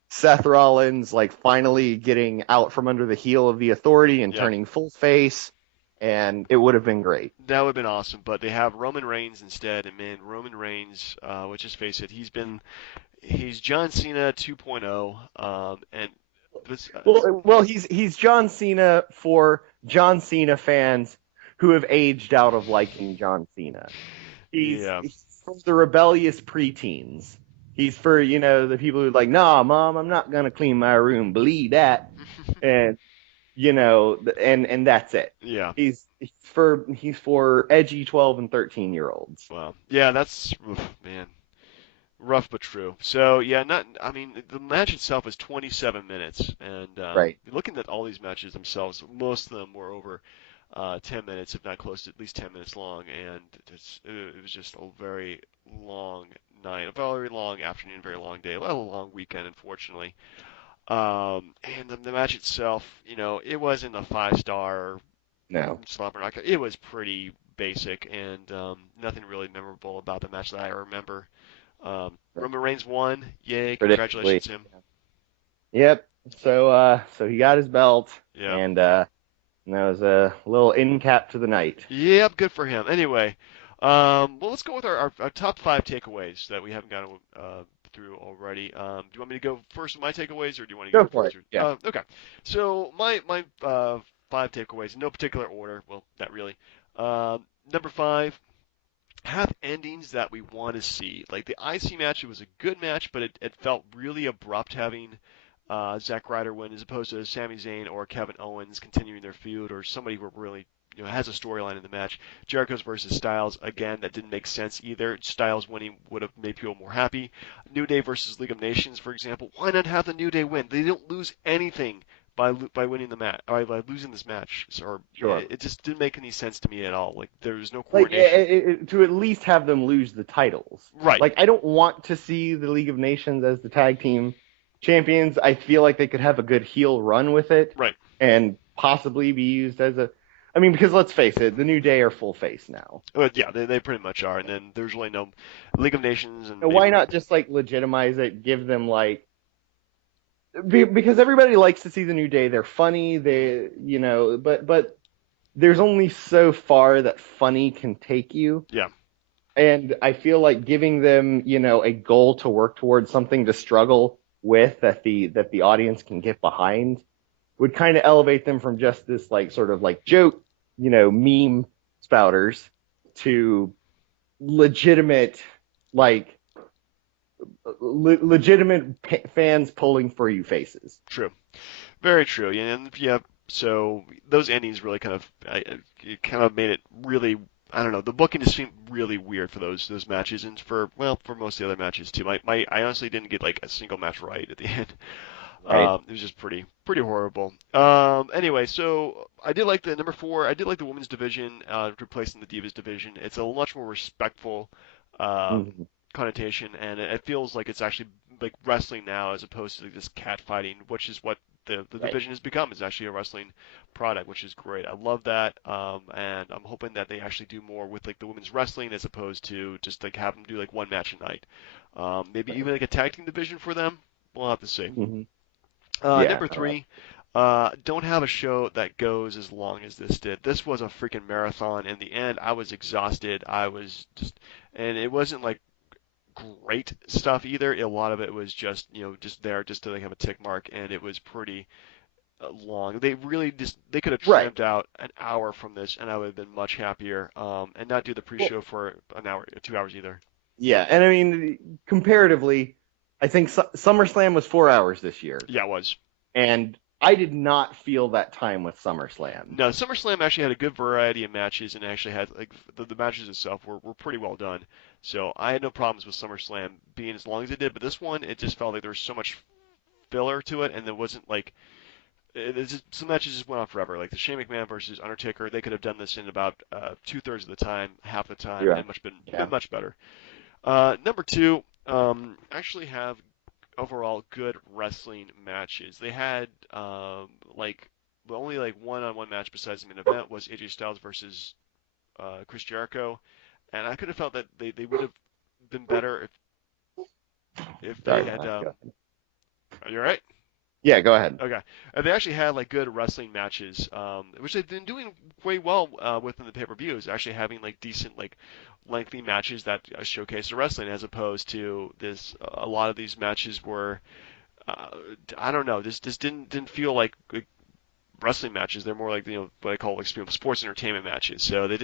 Seth Rollins like finally getting out from under the heel of the Authority and Yeah. turning full face, and it would have been great. That would have been awesome, but they have Roman Reigns instead, and man, Roman Reigns, let's just face it, he's John Cena 2.0, and this, Well, he's John Cena for John Cena fans who have aged out of liking John Cena. yeah, He's for the rebellious preteens. He's for the people who are like, nah, mom, I'm not gonna clean my room, believe that, and and that's it. yeah, He's for edgy 12 and 13-year-olds. well, yeah, that's oof, man, rough but true. So yeah, not, I mean, the match itself was 27 minutes, and Right. looking at all these matches themselves, most of them were over 10 minutes, if not close to at least 10 minutes long, and it was just a very long night, a very long afternoon, very long day, a long weekend, unfortunately. And the match itself, it wasn't a five-star No. slobber knocker. It was pretty basic, and nothing really memorable about the match that I remember. Roman Reigns won. Yay! Predictably. Congratulations to him. Yep. So he got his belt, Yeah. and that was a little end cap to the night. Yep. Good for him. Anyway, well, let's go with our top five takeaways that we haven't gotten through already. Do you want me to go first with my takeaways, or do you want to Go go for first? it. Yeah. Okay. So my five takeaways, in no particular order. Well, not really. Number five, have endings that we want to see. Like the IC match, it was a good match, but it felt really abrupt having Zack Ryder win as opposed to Sami Zayn or Kevin Owens continuing their feud or somebody who really has a storyline in the match. Jericho's versus Styles, again, that didn't make sense either. Styles winning would have made people more happy. New Day versus League of Nations, for example. Why not have the New Day win? They don't lose anything by winning the match, or by losing this match. So Sure. it just didn't make any sense to me at all. Like there was no Like coordination. to at least have them lose the titles. Right. Like I don't want to see the League of Nations as the tag team champions. I feel like they could have a good heel run with it Right. and possibly be used as I mean, because let's face it, the New Day are full face now. But yeah, they pretty much are. And then there's really no League of Nations and Now, maybe why not just like legitimize it, give them like because everybody likes to see the New Day. They're funny. They, but there's only so far that funny can take you. yeah. And I feel like giving them, a goal to work towards, something to struggle with that the audience can get behind, would kind of elevate them from just this like sort of like joke, meme spouters to legitimate like legitimate fans pulling for you faces. True. Very true. And yeah, so those endings really it kind of made it really. I don't know. The booking just seemed really weird for those matches, and for most of the other matches too. I honestly didn't get like a single match right at the end. Right. It was just pretty horrible. Anyway, so I did like the number four. I did like the women's division replacing the Divas division. It's a much more respectful um, Mhm. connotation, and it feels like it's actually like wrestling now as opposed to this cat fighting, which is what the Right. division has become. It's actually a wrestling product, which is great. I love that, and I'm hoping that they actually do more with like the women's wrestling as opposed to just like have them do like one match a night. Maybe Right. even like a tag team division for them. We'll have to see. Mhm. Yeah. Number three, don't have a show that goes as long as this did. This was a freaking marathon. In the end, I was exhausted. I was just, and it wasn't like great stuff either. A lot of it was just, just there just to like have a tick mark, and it was pretty long. They really just they could have Right. trimmed out an hour from this, and I would have been much happier. And not do the Well, pre-show for an hour, 2 hours either. yeah, and I mean, comparatively, I think SummerSlam was 4 hours this year, Yeah, it was. and I did not feel that time with SummerSlam. No, SummerSlam actually had a good variety of matches and actually had like the matches itself were pretty well done. So I had no problems with SummerSlam being as long as it did, but this one it just felt like there was so much filler to it, and there wasn't like some matches just went on forever. Like the Shane McMahon versus Undertaker, they could have done this in about 2/3 of the time, half the time, Yeah. and been Yeah. much better. Number two, actually have overall good wrestling matches. They had like the only like one-on-one match besides the main event was AJ Styles versus Chris Jericho, and I could have felt that they would have been better if they Sorry, had. Matt. Go ahead. Are you all right? Yeah, go ahead. Okay. They actually had like good wrestling matches, which they've been doing quite well within the pay-per-views. Actually having like decent like lengthy matches that showcase the wrestling, as opposed to this. A lot of these matches were uh, I don't know. This didn't feel like wrestling matches. They're more like what I call like sports entertainment matches. So they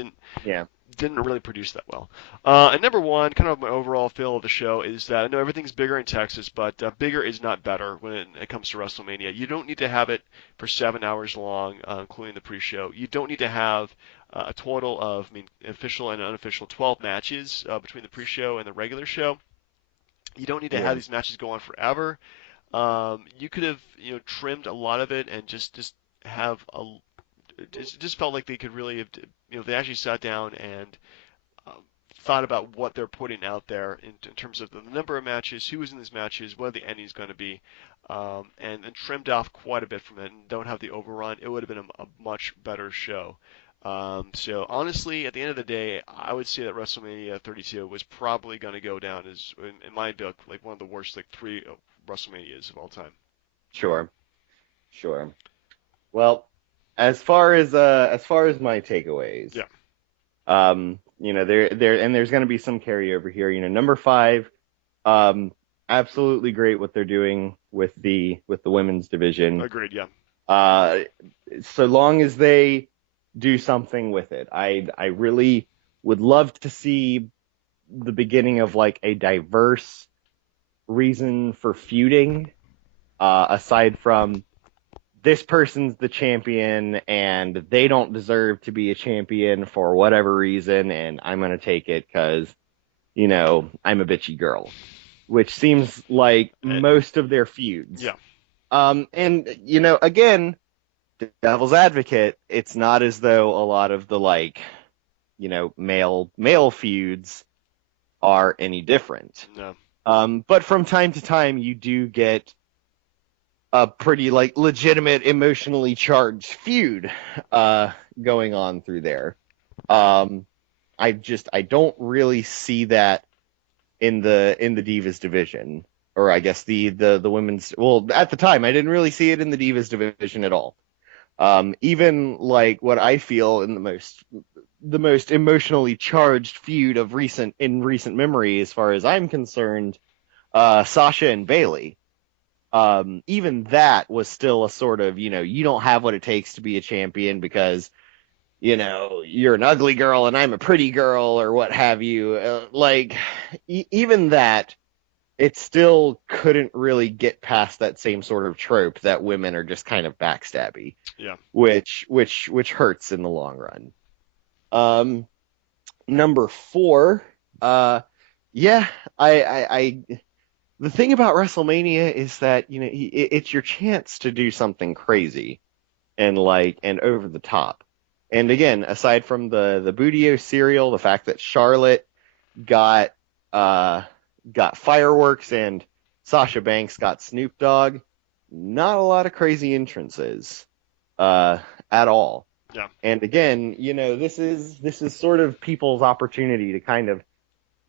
Yeah. didn't really produce that well. And number one, kind of my overall feel of the show is that I know everything's bigger in Texas, but bigger is not better when it comes to WrestleMania. You don't need to have it for 7 hours long, including the pre-show. You don't need to have a total of, I mean, official and unofficial 12 matches between the pre-show and the regular show. You don't need to have Yeah. these matches go on forever. You could have, trimmed a lot of it and just have it just felt like they could really have, they actually sat down and um, thought about what they're putting out there in terms of the number of matches, who is in these matches, what are the endings going to be, and trimmed off quite a bit from it and don't have the overrun. It would have been a much better show. So honestly, at the end of the day, I would say that WrestleMania 32 was probably going to go down as, in my book, like one of the worst like three WrestleManias of all time. Sure. Sure. Well, as far as my takeaways, Yeah, there's going to be some carryover here. Number five, um, absolutely great what they're doing with the women's division. agreed. Yeah, Uh, so long as they do something with it, I really would love to see the beginning of like a diverse reason for feuding, aside from this person's the champion and they don't deserve to be a champion for whatever reason, and I'm going to take it because, I'm a bitchy girl, which seems like uh, most of their feuds. yeah, And, again, devil's advocate, it's not as though a lot of the like, male feuds are any different. no, But from time to time, you do get a pretty like legitimate emotionally charged feud, going on through there. Um, I don't really see that in the Divas division, or I guess the women's. Well, at the time, I didn't really see it in the Divas division at all. Even like what I feel in the most emotionally charged feud of recent memory, as far as I'm concerned, Sasha and Bailey. Even that was still a sort of, you don't have what it takes to be a champion because, you're an ugly girl and I'm a pretty girl or what have you. Even that, it still couldn't really get past that same sort of trope that women are just kind of backstabby, Yeah. which hurts in the long run. Um, Number four, yeah, I the thing about WrestleMania is that it's your chance to do something crazy and over the top. And again, aside from the Boodio cereal, the fact that Charlotte got uh got fireworks and Sasha Banks got Snoop Dogg, not a lot of crazy entrances uh at all. Yeah. And again, this is sort of people's opportunity to kind of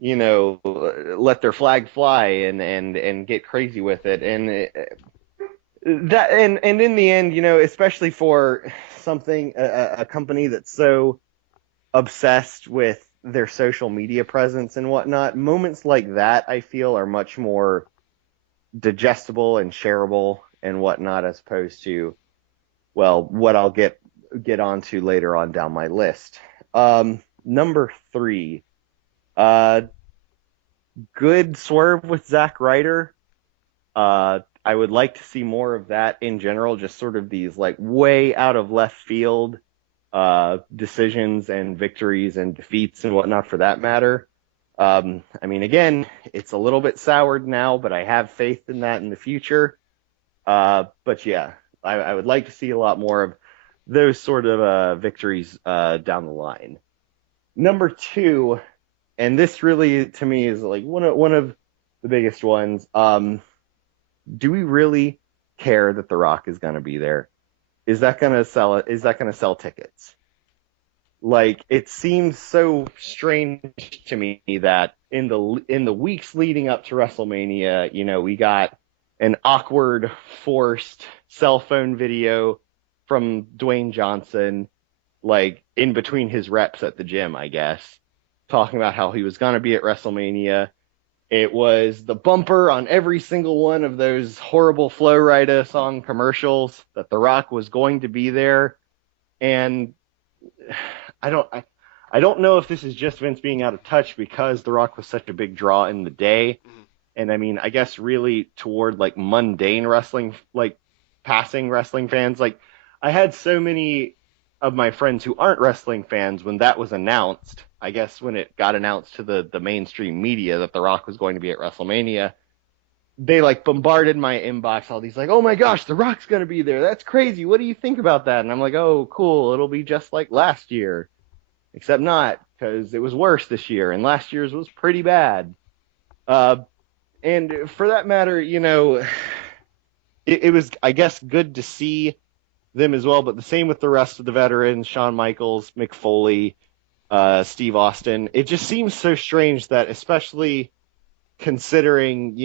let their flag fly and get crazy with it. And in the end, especially for something a company that's so obsessed with their social media presence and whatnot, moments like that I feel are much more digestible and shareable and whatnot, as opposed to, well, what I'll get onto later on down my list. Number three, uh, good swerve with Zack Ryder. I would like to see more of that in general, just sort of these like way out of left field decisions and victories and defeats and whatnot for that matter. I mean, again, it's a little bit soured now, but I have faith in that in the future. But yeah, I would like to see a lot more of those sort of victories down the line. Number two, and this really to me is like one of the biggest ones. Do we really care that The Rock is going to be there? Is that going to sell it? Is that going to sell tickets? Like, it seems so strange to me that in the weeks leading up to WrestleMania, we got an awkward, forced cell phone video from Dwayne Johnson, like in between his reps at the gym, I guess, talking about how he was going to be at WrestleMania. It was the bumper on every single one of those horrible Flow Rida song commercials that The Rock was going to be there. And I don't I don't know if this is just Vince being out of touch because The Rock was such a big draw in the day. Mm-hmm. And I mean, I guess really toward like mundane wrestling, like passing wrestling fans. Like, I had so many of my friends who aren't wrestling fans when that was announced. I guess when it got announced to the mainstream media that The Rock was going to be at WrestleMania, they like bombarded my inbox, all these like, oh my gosh, The Rock's going to be there. That's crazy. What do you think about that? And I'm like, oh, cool. It'll be just like last year, except not, because it was worse this year, and last year's was pretty bad. And for that matter, it was, I guess, good to see them as well, but the same with the rest of the veterans, Shawn Michaels, Mick Foley, Steve Austin. It just seems so strange that, especially considering,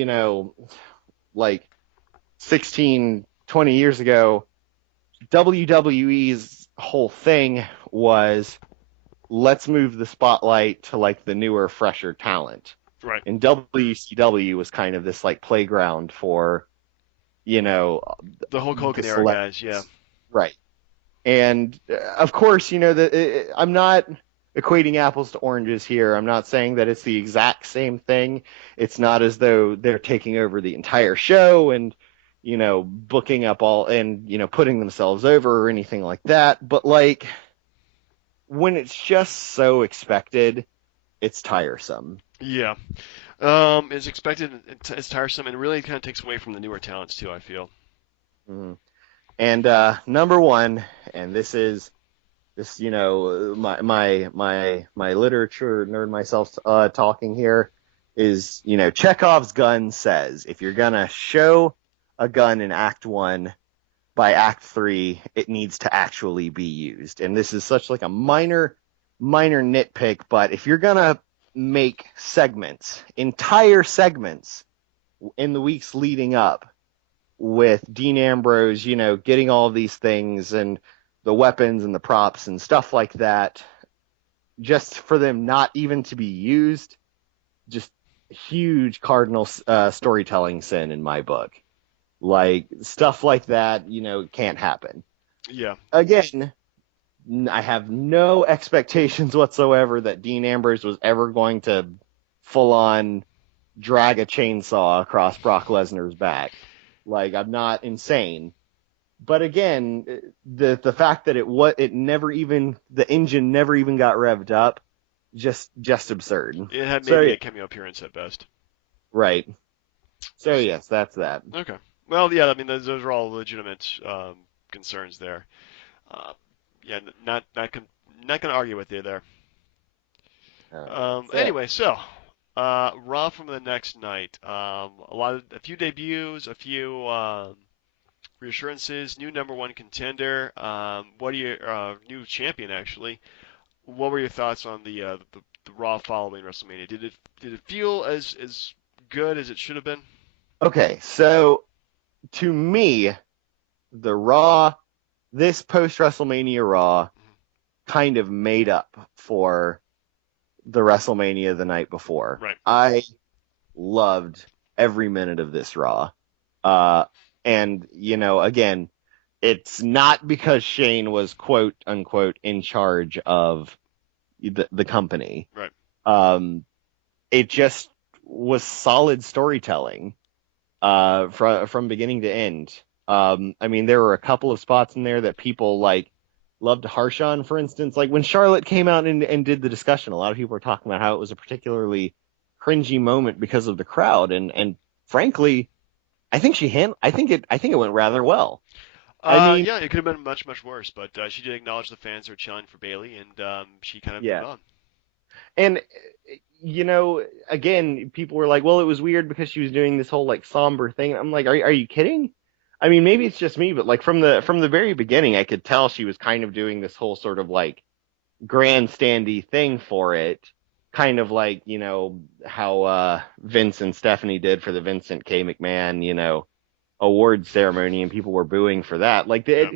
like 16, 20 years ago, WWE's whole thing was, let's move the spotlight to like the newer, fresher talent. Right. And WCW was kind of this like playground for, The Hulk Hogan era guys, yeah. Right. And of course, I'm not equating apples to oranges here. I'm not saying that it's the exact same thing. It's not as though they're taking over the entire show and, booking up all and, putting themselves over or anything like that. But like, when it's just so expected, it's tiresome. Yeah. It's expected, it's tiresome, and really kind of takes away from the newer talents too, I feel. Mm-hmm. And number one, and this, my literature nerd myself talking here, is, Chekhov's gun says if you're gonna show a gun in Act One, by Act 3, it needs to actually be used. And this is such like a minor nitpick, but if you're gonna make segments, entire segments in the weeks leading up with Dean Ambrose, getting all these things and the weapons and the props and stuff like that, just for them not even to be used, just huge cardinal storytelling sin in my book. Like, stuff like that, can't happen. Yeah. Again, I have no expectations whatsoever that Dean Ambrose was ever going to full on drag a chainsaw across Brock Lesnar's back. Like, I'm not insane. But again, the fact that the engine never even got revved up, just absurd. It had So maybe a cameo appearance at best. right. So yes, that's that. Okay. Well, yeah, I mean, those are all legitimate concerns there. Uh, yeah, not gonna argue with you there. That's it. Anyway, so Raw from the next night. A few debuts, a few reassurances. New number one contender. What are your new champion actually? What were your thoughts on the Raw following WrestleMania? Did it feel as good as it should have been? Okay, so to me, the Raw, this post WrestleMania Raw, kind of made up for the WrestleMania the night before. Right. I loved every minute of this Raw. And, again, it's not because Shane was quote unquote in charge of the company. Right. It just was solid storytelling from beginning to end. I mean, there were a couple of spots in there that people loved to harsh on. For instance, like when Charlotte came out and did the discussion, a lot of people were talking about how it was a particularly cringy moment because of the crowd, and frankly, I think it went rather well. I mean, Yeah, it could have been much worse, but she did acknowledge the fans are chanting for Bailey, and she kind of moved yeah, on. and again, people were like, "Well, it was weird because she was doing this whole somber thing." I'm like, "Are you kidding?" I mean, maybe it's just me, but from the very beginning, I could tell she was kind of doing this whole sort of grandstandy thing for it, kind of like how Vince and Stephanie did for the Vincent K. McMahon award ceremony, and people were booing for that. Yeah.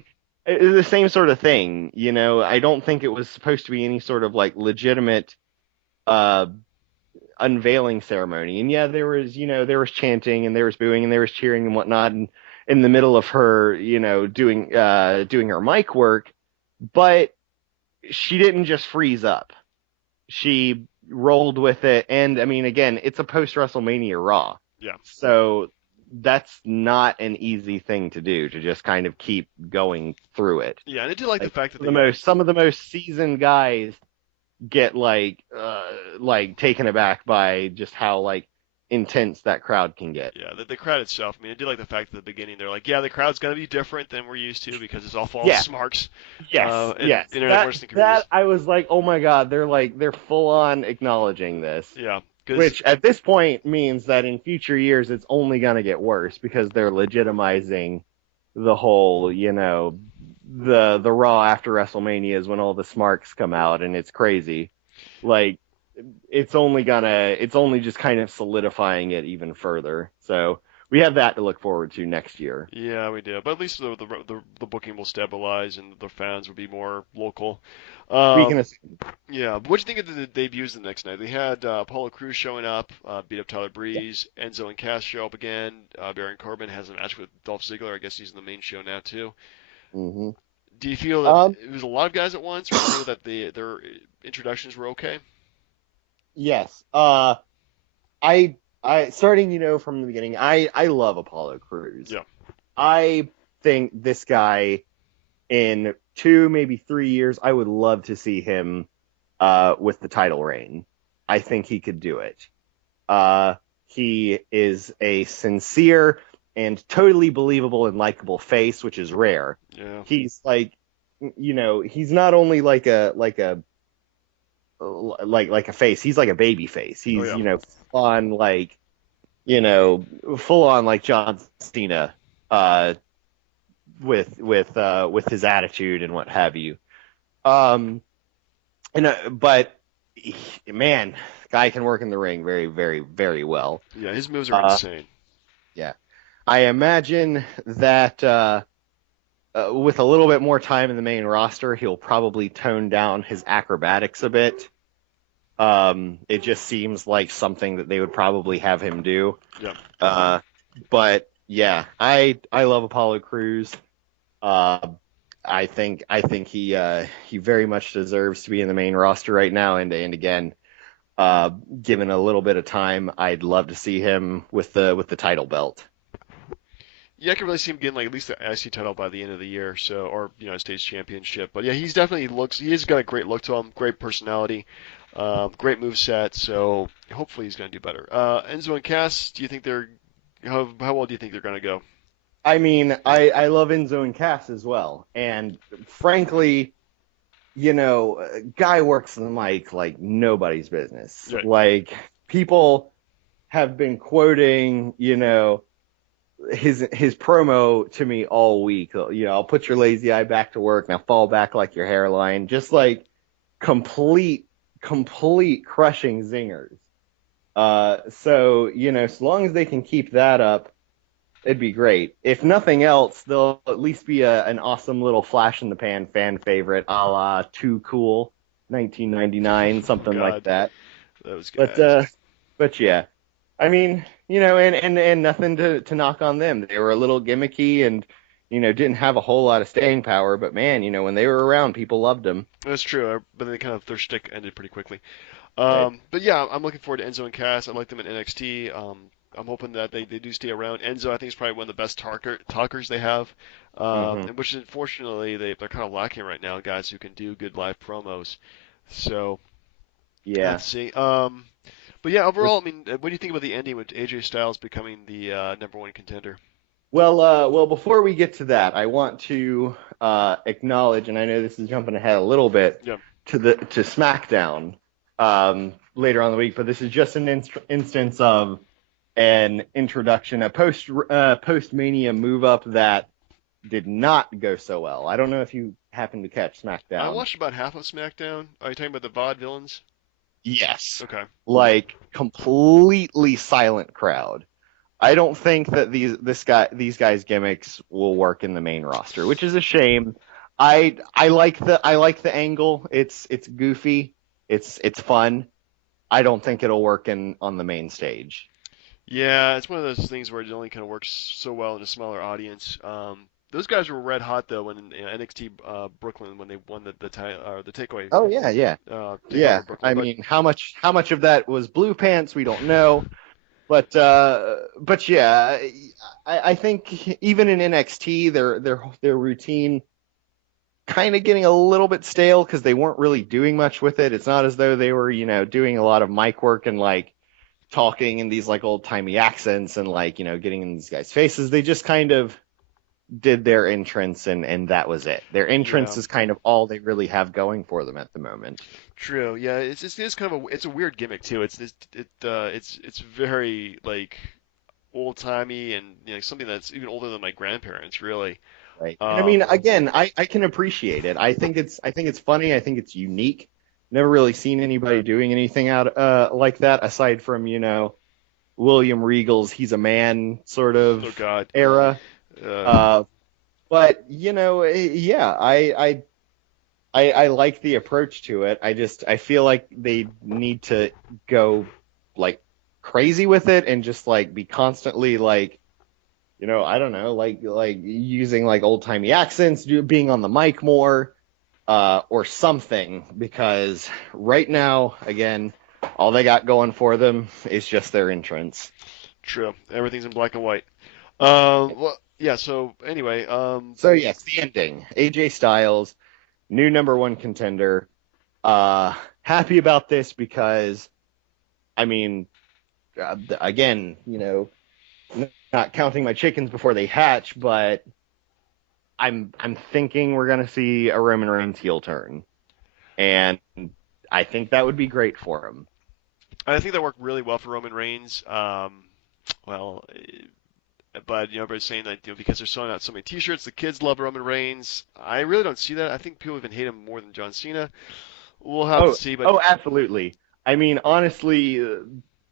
It was the same sort of thing. I don't think it was supposed to be any sort of legitimate uh, unveiling ceremony. And yeah, there was chanting and there was booing and there was cheering and whatnot, and in the middle of her, doing her mic work, but she didn't just freeze up. She rolled with it, and I mean, again, it's a post WrestleMania Raw, Yeah. so that's not an easy thing to do, to just kind of keep going through it. Yeah, and I did like the fact that Some of the most seasoned guys get taken aback by just how intense that crowd can get. yeah, the crowd itself. I mean, I did like the fact at the beginning they're like, yeah, the crowd's gonna be different than we're used to because it's all false Yeah. smarks. Yes, And yes. internet worse than computers. That I was like, oh my god, they're full on acknowledging this. Yeah, because Which at this point means that in future years it's only gonna get worse because they're legitimizing the whole, the Raw after WrestleMania is when all the smarks come out and it's crazy. Like it's only just kind of solidifying it even further. So we have that to look forward to next year. yeah, we do. But at least the booking will stabilize and the fans will be more local. We can Um, assume. yeah, but what do you think of the debuts the next night? They had Apollo Crews showing up, beat up Tyler Breeze, Enzo and Cass show up again. Baron Corbin has a match with Dolph Ziggler. I guess he's in the main show now too. Hmm. Do you feel that it was a lot of guys at once, or do you feel that their introductions were okay? Yes. I starting, from the beginning, I love Apollo Crews. Yeah. I think this guy in 2, maybe 3 years, I would love to see him with the title reign. I think he could do it. He is a sincere and totally believable and likable face, which is rare. Yeah. He's he's not only like a face. He's like a baby face. He's Oh yeah. on full on like John Cena, with his attitude and what have you. Um, but man, guy can work in the ring very, very, very well. Yeah, his moves are Uh, insane. yeah, I imagine that with a little bit more time in the main roster, he'll probably tone down his acrobatics a bit. It just seems like something that they would probably have him do. Yeah. Uh, but yeah, I love Apollo Crews. Uh, I think he very much deserves to be in the main roster right now. And again, given a little bit of time, I'd love to see him with the title belt. Yeah, I can really see him getting like at least the IC title by the end of the year, so or United States Championship. But yeah, he's definitely looks. He has got a great look to him, great personality, great move set. So hopefully he's going to do better. Enzo and Cass, do you think they're how well do you think they're going to go? I mean, I love Enzo and Cass as well, and frankly, guy works the mic like nobody's business. Right. Like people have been quoting, his promo to me all week. I'll put your lazy eye back to work, now fall back like your hairline. Just like complete, complete crushing zingers. So as long as they can keep that up, it'd be great. If nothing else, they'll at least be an awesome little flash in the pan fan favorite, a la Too Cool, 1999, Oh something like God, that. those But guys. yeah, I mean, and nothing to knock on them. They were a little gimmicky and didn't have a whole lot of staying power. But man, when they were around, people loved them. That's true, but they kind of their shtick ended pretty quickly. Right. But yeah, I'm looking forward to Enzo and Cass. I like them in NXT. I'm hoping that they do stay around. Enzo, I think, is probably one of the best talkers they have, Hmm. and which unfortunately they're kind of lacking right now. Guys who can do good live promos. So Yeah. let's see. But yeah, With overall, I mean, what do you think about the ending with AJ Styles becoming the number one contender? well, before we get to that, I want to acknowledge, and I know this is jumping ahead a little bit Yeah, to SmackDown later on in the week, but this is just an instance of an introduction, a post Mania move up that did not go so well. I don't know if you happened to catch I SmackDown. watched about half of SmackDown. Are you talking about the VOD villains? Yes. Okay. Like completely silent crowd. I don't think that these guys gimmicks will work in the main roster, which is a shame. I like the angle. It's goofy. It's fun. I don't think it'll work in on the main stage. Yeah, it's one of those things where it only kind of works so well in a smaller audience. Those guys were red hot though when in NXT Brooklyn when they won the takeaway Oh yeah, yeah. Yeah. takeover Brooklyn. I But mean, how much of that was blue pants, we don't know. But yeah, I think even in NXT their routine kind of getting a little bit stale because they weren't really doing much with it. It's not as though they were, doing a lot of mic work and like talking in these like old timey accents and like, getting in these guys' faces. They just kind of did their entrance and that was it. Their yeah, entrance is kind of all they really have going for them at the moment. true. Yeah, it's kind of it's a weird gimmick too. It's very like old timey and something that's even older than my grandparents really. Right. And I mean, Um, again, I can appreciate it. I think it's funny. I think it's unique. Never really seen anybody doing anything out like that aside from, William Regal's "He's a Man" sort oh of God. era. Uh, Uh, but yeah, I like the approach to it. I feel like they need to go like crazy with it and just like be constantly like I don't know, like using like old timey accents, being on the mic more, or something. Because right now, again, all they got going for them is just their entrance. true. Everything's in black and white. Well, yeah. So anyway, So yes, the ending. AJ Styles, new number one contender. Happy about this because I mean, again, not counting my chickens before they hatch, but I'm thinking we're gonna see a Roman Reigns heel turn, and I think that would be great for him. I think that worked really well for Roman Reigns. Well, But everybody's saying that because they're selling out so many T-shirts, the kids love Roman Reigns. I really don't see that. I think people even hate him more than John Cena. We'll have to Oh, see, but oh, absolutely. I mean, honestly,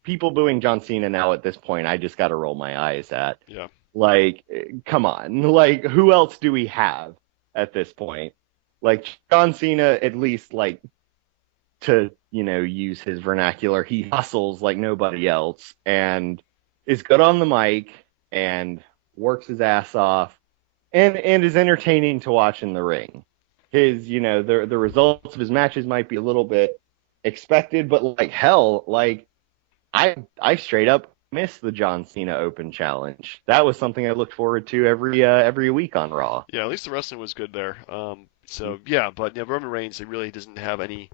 people booing John Cena now at this point, I just got to roll my eyes at. yeah, Like, come on. Like, who else do we have at this point? Like, John Cena, at least, like, to, use his vernacular, he hustles like nobody else and is good on the mic and works his ass off and is entertaining to watch in the ring. His, the results of his matches might be a little bit expected, but like hell, like I straight up missed the John Cena Open Challenge. That was something I looked forward to every week on Raw. yeah. At least the wrestling was good there. So yeah, but Roman Reigns, he really doesn't have any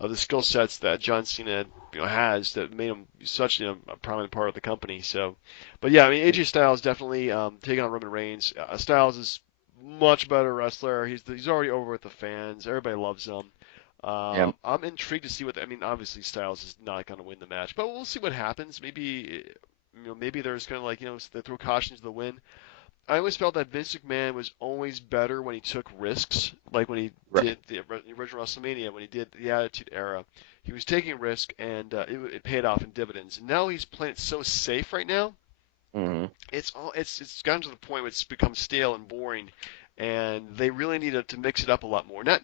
of the skill sets that John Cena has that made him such a prominent part of the company. So, but yeah, I mean AJ Styles definitely taking on Roman Reigns. Styles is much better wrestler. He's already over with the fans. Everybody loves him. Yeah, I'm intrigued to see I mean, obviously Styles is not going to win the match, but we'll see what happens. Maybe maybe there's going to they throw caution to the wind. I always felt that Vince McMahon was always better when he took risks, like when he right. did the original WrestleMania, when he did the Attitude Era. He was taking risk, and it paid off in dividends. And now he's playing it so safe right now. Hmm. It's gotten to the point where it's become stale and boring, and they really need to mix it up a lot more. Not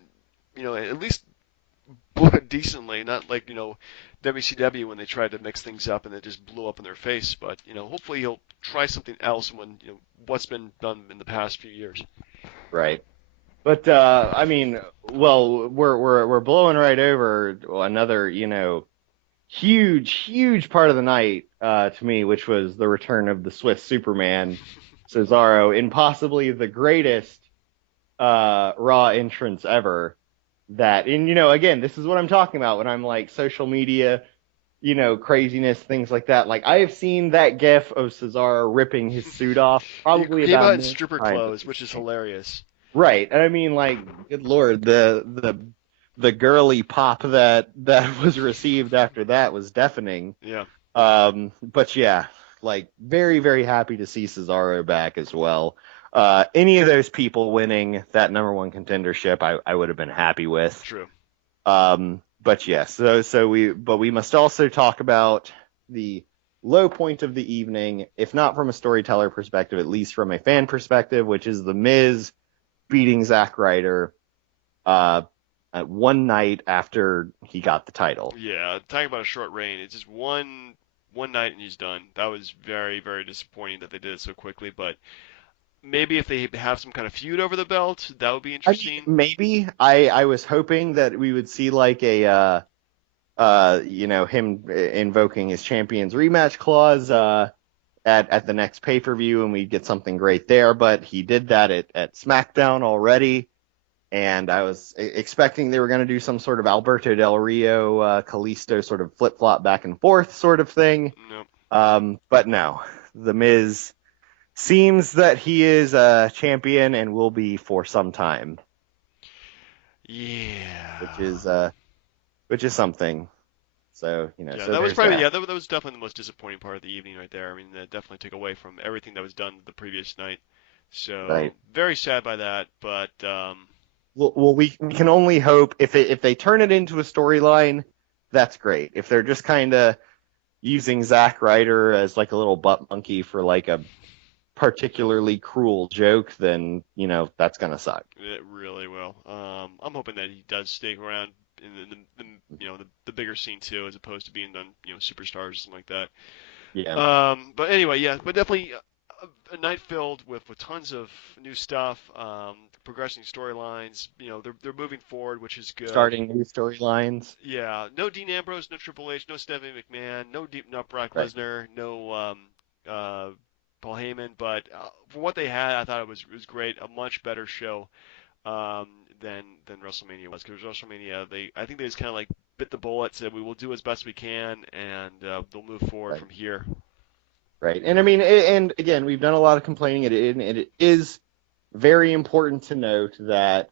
at least decently, not like WCW when they tried to mix things up and it just blew up in their face. But hopefully he'll try something else when what's been done in the past few years. Right. But I mean, well, we're blowing right over another, huge part of the night to me, which was the return of the Swiss Superman, Cesaro, in possibly the greatest Raw entrance ever. That, and again, this is what I'm talking about when I'm like social media, craziness, things like that. Like I have seen that GIF of Cesaro ripping his suit off He probably came about a out in million stripper times at clothes, this which is point. hilarious. Right. And I mean, like, good Lord, the girly pop that was received after that was deafening. Yeah. But yeah, like very, very happy to see Cesaro back as well. Any of those people winning that number one contendership, I would have been happy with. True. But yes, but we must also talk about the low point of the evening, if not from a storyteller perspective, at least from a fan perspective, which is the Miz beating Zack Ryder one night after he got the title. Yeah. Talking about a short reign, it's just one night and he's done. That was very, very disappointing that they did it so quickly. But maybe if they have some kind of feud over the belt, that would be I mean, interesting. maybe I was hoping that we would see like a him invoking his champions rematch clause at the next pay-per-view and we'd get something great there, but he did that at SmackDown already. And I was expecting they were going to do some sort of Alberto Del Rio, Kalisto sort of flip-flop back and forth sort of thing. No. But no, The Miz seems that he is a champion and will be for some time, which Yeah. is something. So Yeah, so that was there's probably that. yeah that was definitely the most disappointing part of the evening right there. I mean, that definitely took away from everything that was done the previous night. So Right. very sad by that, but Well, we can only hope if they turn it into a storyline, that's great. If they're just kind of using Zack Ryder as like a little butt monkey for like a particularly cruel joke, then that's gonna suck. it really will. I'm hoping that he does stick around in the bigger scene too, as opposed to being done superstars or something like that. Yeah. But anyway, yeah, but definitely a night filled with tons of new stuff, progressing storylines. They're moving forward, which is good. Starting new storylines. Yeah, no Dean Ambrose, no Triple H, no Stephanie McMahon, no Brock Right. Lesnar, no Paul Heyman. But for what they had, I thought it was great. A much better show than WrestleMania was. Because WrestleMania, I think they just kind of like bit the bullet, said we will do as best we can, and they'll move forward Right. from here. Right. And I mean, and again, we've done a lot of complaining, and it is very important to note that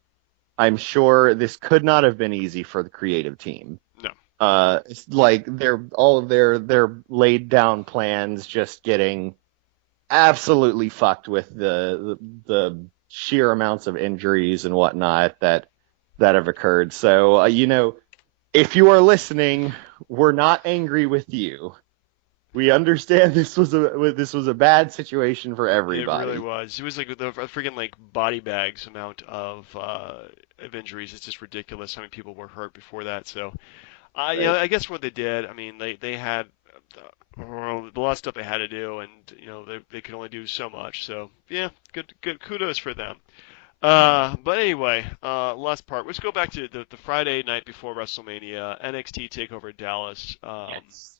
I'm sure this could not have been easy for the creative team. No. It's like all of their laid down plans just getting absolutely fucked with the sheer amounts of injuries and whatnot that have occurred. So if you are listening, we're not angry with you. We understand this was a bad situation for It really everybody. was. It was like the freaking like body bags amount of injuries. It's just ridiculous how many people were hurt before that. So, Right. I guess what they did. I mean, they had a lot of stuff they had to do, and they could only do so much. So yeah, good kudos for them. But anyway, last part. Let's go back to the Friday night before WrestleMania, NXT Takeover Dallas. Yes.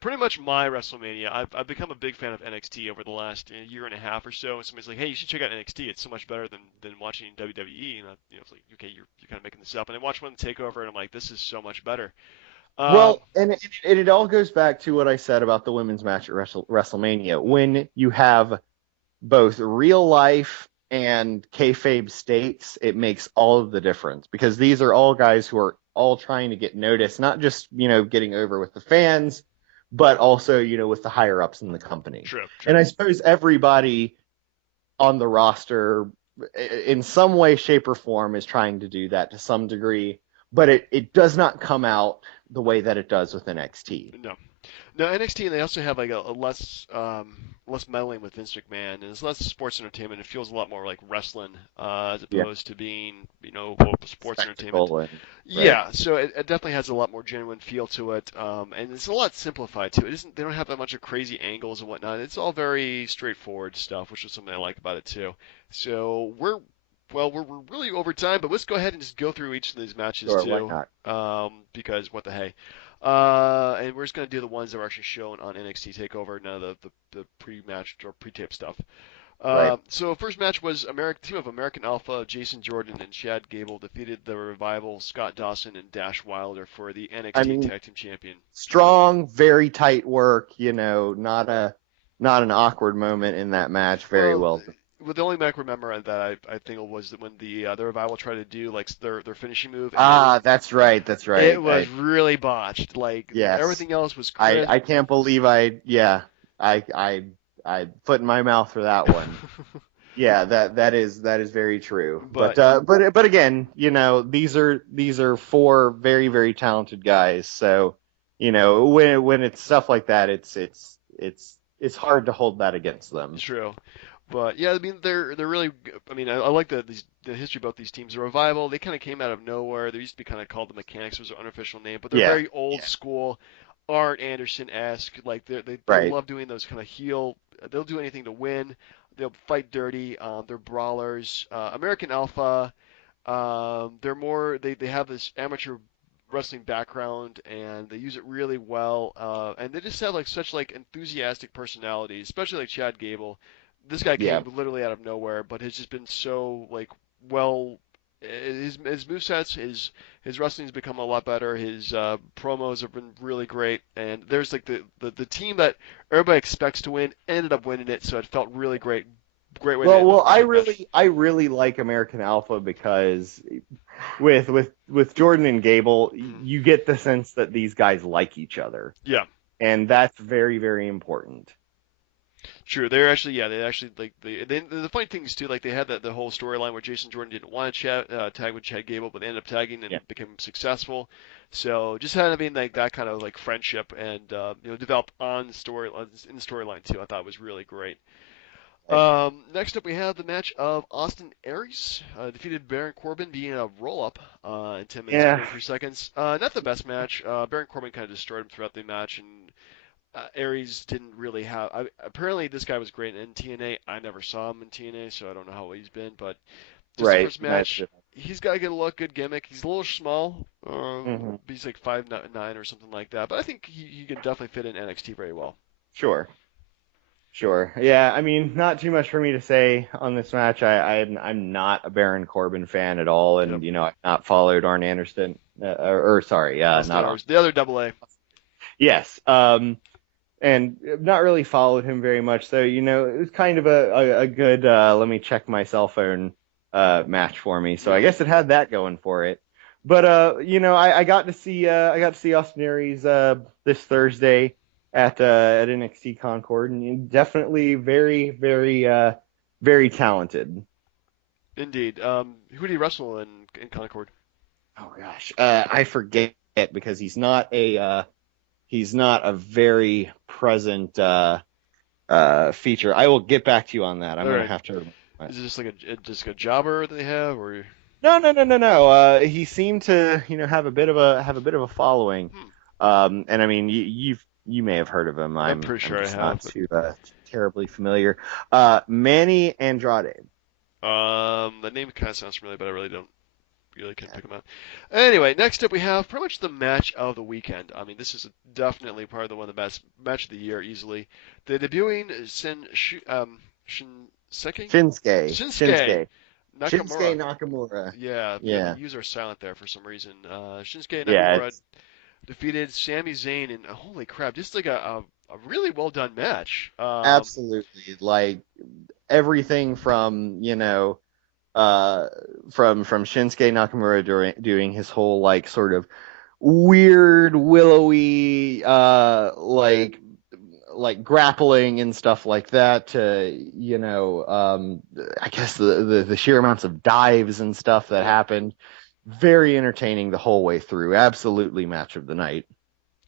Pretty much my WrestleMania. I've become a big fan of NXT over the last year and a half or so. And somebody's like, "Hey, you should check out NXT. It's so much better than watching WWE." And it's like, "Okay, you're kind of making this up." And I watched one Takeover, and I'm like, "This is so much better." Um, Well, and it all goes back to what I said about the women's match at WrestleMania. When you have both real life and kayfabe stakes, it makes all of the difference because these are all guys who are all trying to get noticed, not just, getting over with the fans, but also, with the higher ups in the company. true, And true. I suppose everybody on the roster in some way, shape, or form is trying to do that to some degree, but it does not come out the way that it does with NXT. No, no, NXT, and they also have like a less meddling with Vince McMahon, and it's less sports entertainment. It feels a lot more like wrestling as Yeah, opposed to being sports entertainment. spectacle and right. Yeah, so it definitely has a lot more genuine feel to it, and it's a lot simplified too. It isn't they don't have that much of crazy angles and whatnot. It's all very straightforward stuff, which is something I like about it too. So we're really over time, but let's go ahead and just go through each of these matches Sure, why too, not? because what the hey. And we're just gonna do the ones that were actually shown on NXT Takeover, none of the pre-match or pre-tape stuff. Right. So first match was team of American Alpha, Jason Jordan and Chad Gable defeated the Revival, Scott Dawson and Dash Wilder for the I NXT mean, Tag Team Champion. strong, very tight work. Not an awkward moment in that match. Very Well, well done. the only match I remember that I think was when the Revival tried to do like their finishing move, and Ah, that's right. That's it right. was really botched. Like Yes. everything else was I crisp. I can't believe yeah. I I foot in my mouth for that one. Yeah, that is very true. But but but again, these are four very very talented guys. So, when it's stuff like that, it's hard to hold that against them. true. But yeah, I mean they're really. I mean I like the history about these teams. The Revival, they kind of came out of nowhere. They used to be kind of called the Mechanics, was their unofficial name, but they're Yeah. very old Yeah. school, Art Anderson-esque. Like they Right. love doing those kind of heel. They'll do anything to win. They'll fight dirty. They're brawlers. American Alpha. They're more. They have this amateur wrestling background and they use it really well. And they just have like such like enthusiastic personalities, especially like Chad Gable. This guy Yeah. came literally out of nowhere, but has just been so like well. His movesets, his wrestling's become a lot better. His promos have been really great, and there's like the team that everybody expects to win ended up winning it, so it felt really great. Great way to Well, end well, the I great match. really, I really like American Alpha because with Jordan and Gable, Mhm. you get the sense that these guys like each other, Yeah. and that's very, very important. True. They're actually, yeah, they actually like the funny thing is too, like they had the whole storyline where Jason Jordan didn't want to tag with Chad Gable, but they ended up tagging Yeah. and became successful. So just having like that kind of like friendship and develop on the story in the storyline too, I thought was really great. Right. Next up, we have the match of Austin Aries defeated Baron Corbin via a roll-up in 10 minutes and Yeah. 43 seconds. Not the best match. Baron Corbin kind of destroyed him throughout the match, and Aries didn't really have. Apparently, this guy was great in TNA. I never saw him in TNA, so I don't know how he's been. But just the Right. first That's match, it. he's got to get a look, good gimmick. He's a little small. Hmm. He's like 5'9" or something like that. But I think he can definitely fit in NXT very well. Sure. Sure. Yeah. I mean, not too much for me to say on this match. I'm not a Baron Corbin fan at all, Yep. and I've not followed Arn Anderson, or sorry, Austin not Arn. Aries, the other double A. Yes. And not really followed him very much. So, it was kind of a good let me check my cell phone match for me. So I Mm-hmm. guess it had that going for it. But I got to see Austin Aries this Thursday. at NXT Concord, and definitely very, very, very talented. Indeed. Who did he wrestle in Concord? Oh gosh, I forget because he's not a very present feature. I will get back to you on that. I'm All gonna right. have to. Is it just like a jobber that they have, or No, no, no, no, no. He seemed to, have a bit of a following. hmm, And I mean, you may have heard of him. I'm I'm pretty I'm sure I just not have. too terribly familiar. Manny Andrade. The name kind of sounds familiar, but I really can't pick them out. Anyway, next up we have pretty much the match of the weekend. I mean, this is definitely probably the one of the best match of the year easily. The debuting Shinseki Shinsuke Shinsuke Nakamura. Nakamura. Yeah, the Yeah, user silent there for some reason. Shinsuke yeah. Nakamura defeated Sami Zayn, and holy crap, just like a really well done match. Absolutely. Like everything from, uh, from Shinsuke Nakamura doing his whole like sort of weird willowy like grappling and stuff like that to I guess the sheer amounts of dives and stuff that Yep. happened, very entertaining the whole way through. Absolutely match of the night.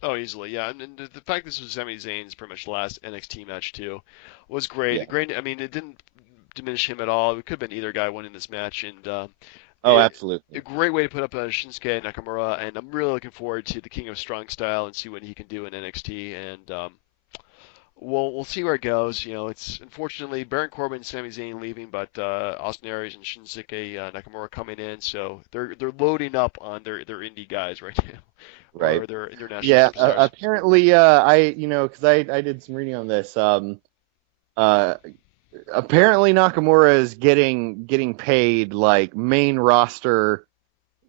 Oh, easily, yeah. And the fact this was Sami Zayn's pretty much last NXT match too was great. Yeah. Great. I mean, it didn't diminish him at all. It could have been either guy winning this match, and Oh, a absolutely. great way to put up Shinsuke Nakamura. And I'm really looking forward to the King of Strong Style and see what he can do in NXT. And we'll see where it goes. You know, it's unfortunately Baron Corbin and Sami Zayn leaving, but Austin Aries and Shinsuke Nakamura coming in, so they're loading up on their indie guys right now, Right. or their international Yeah, superstars. apparently, because I did some reading on this. Uh, Apparently Nakamura is getting paid like main roster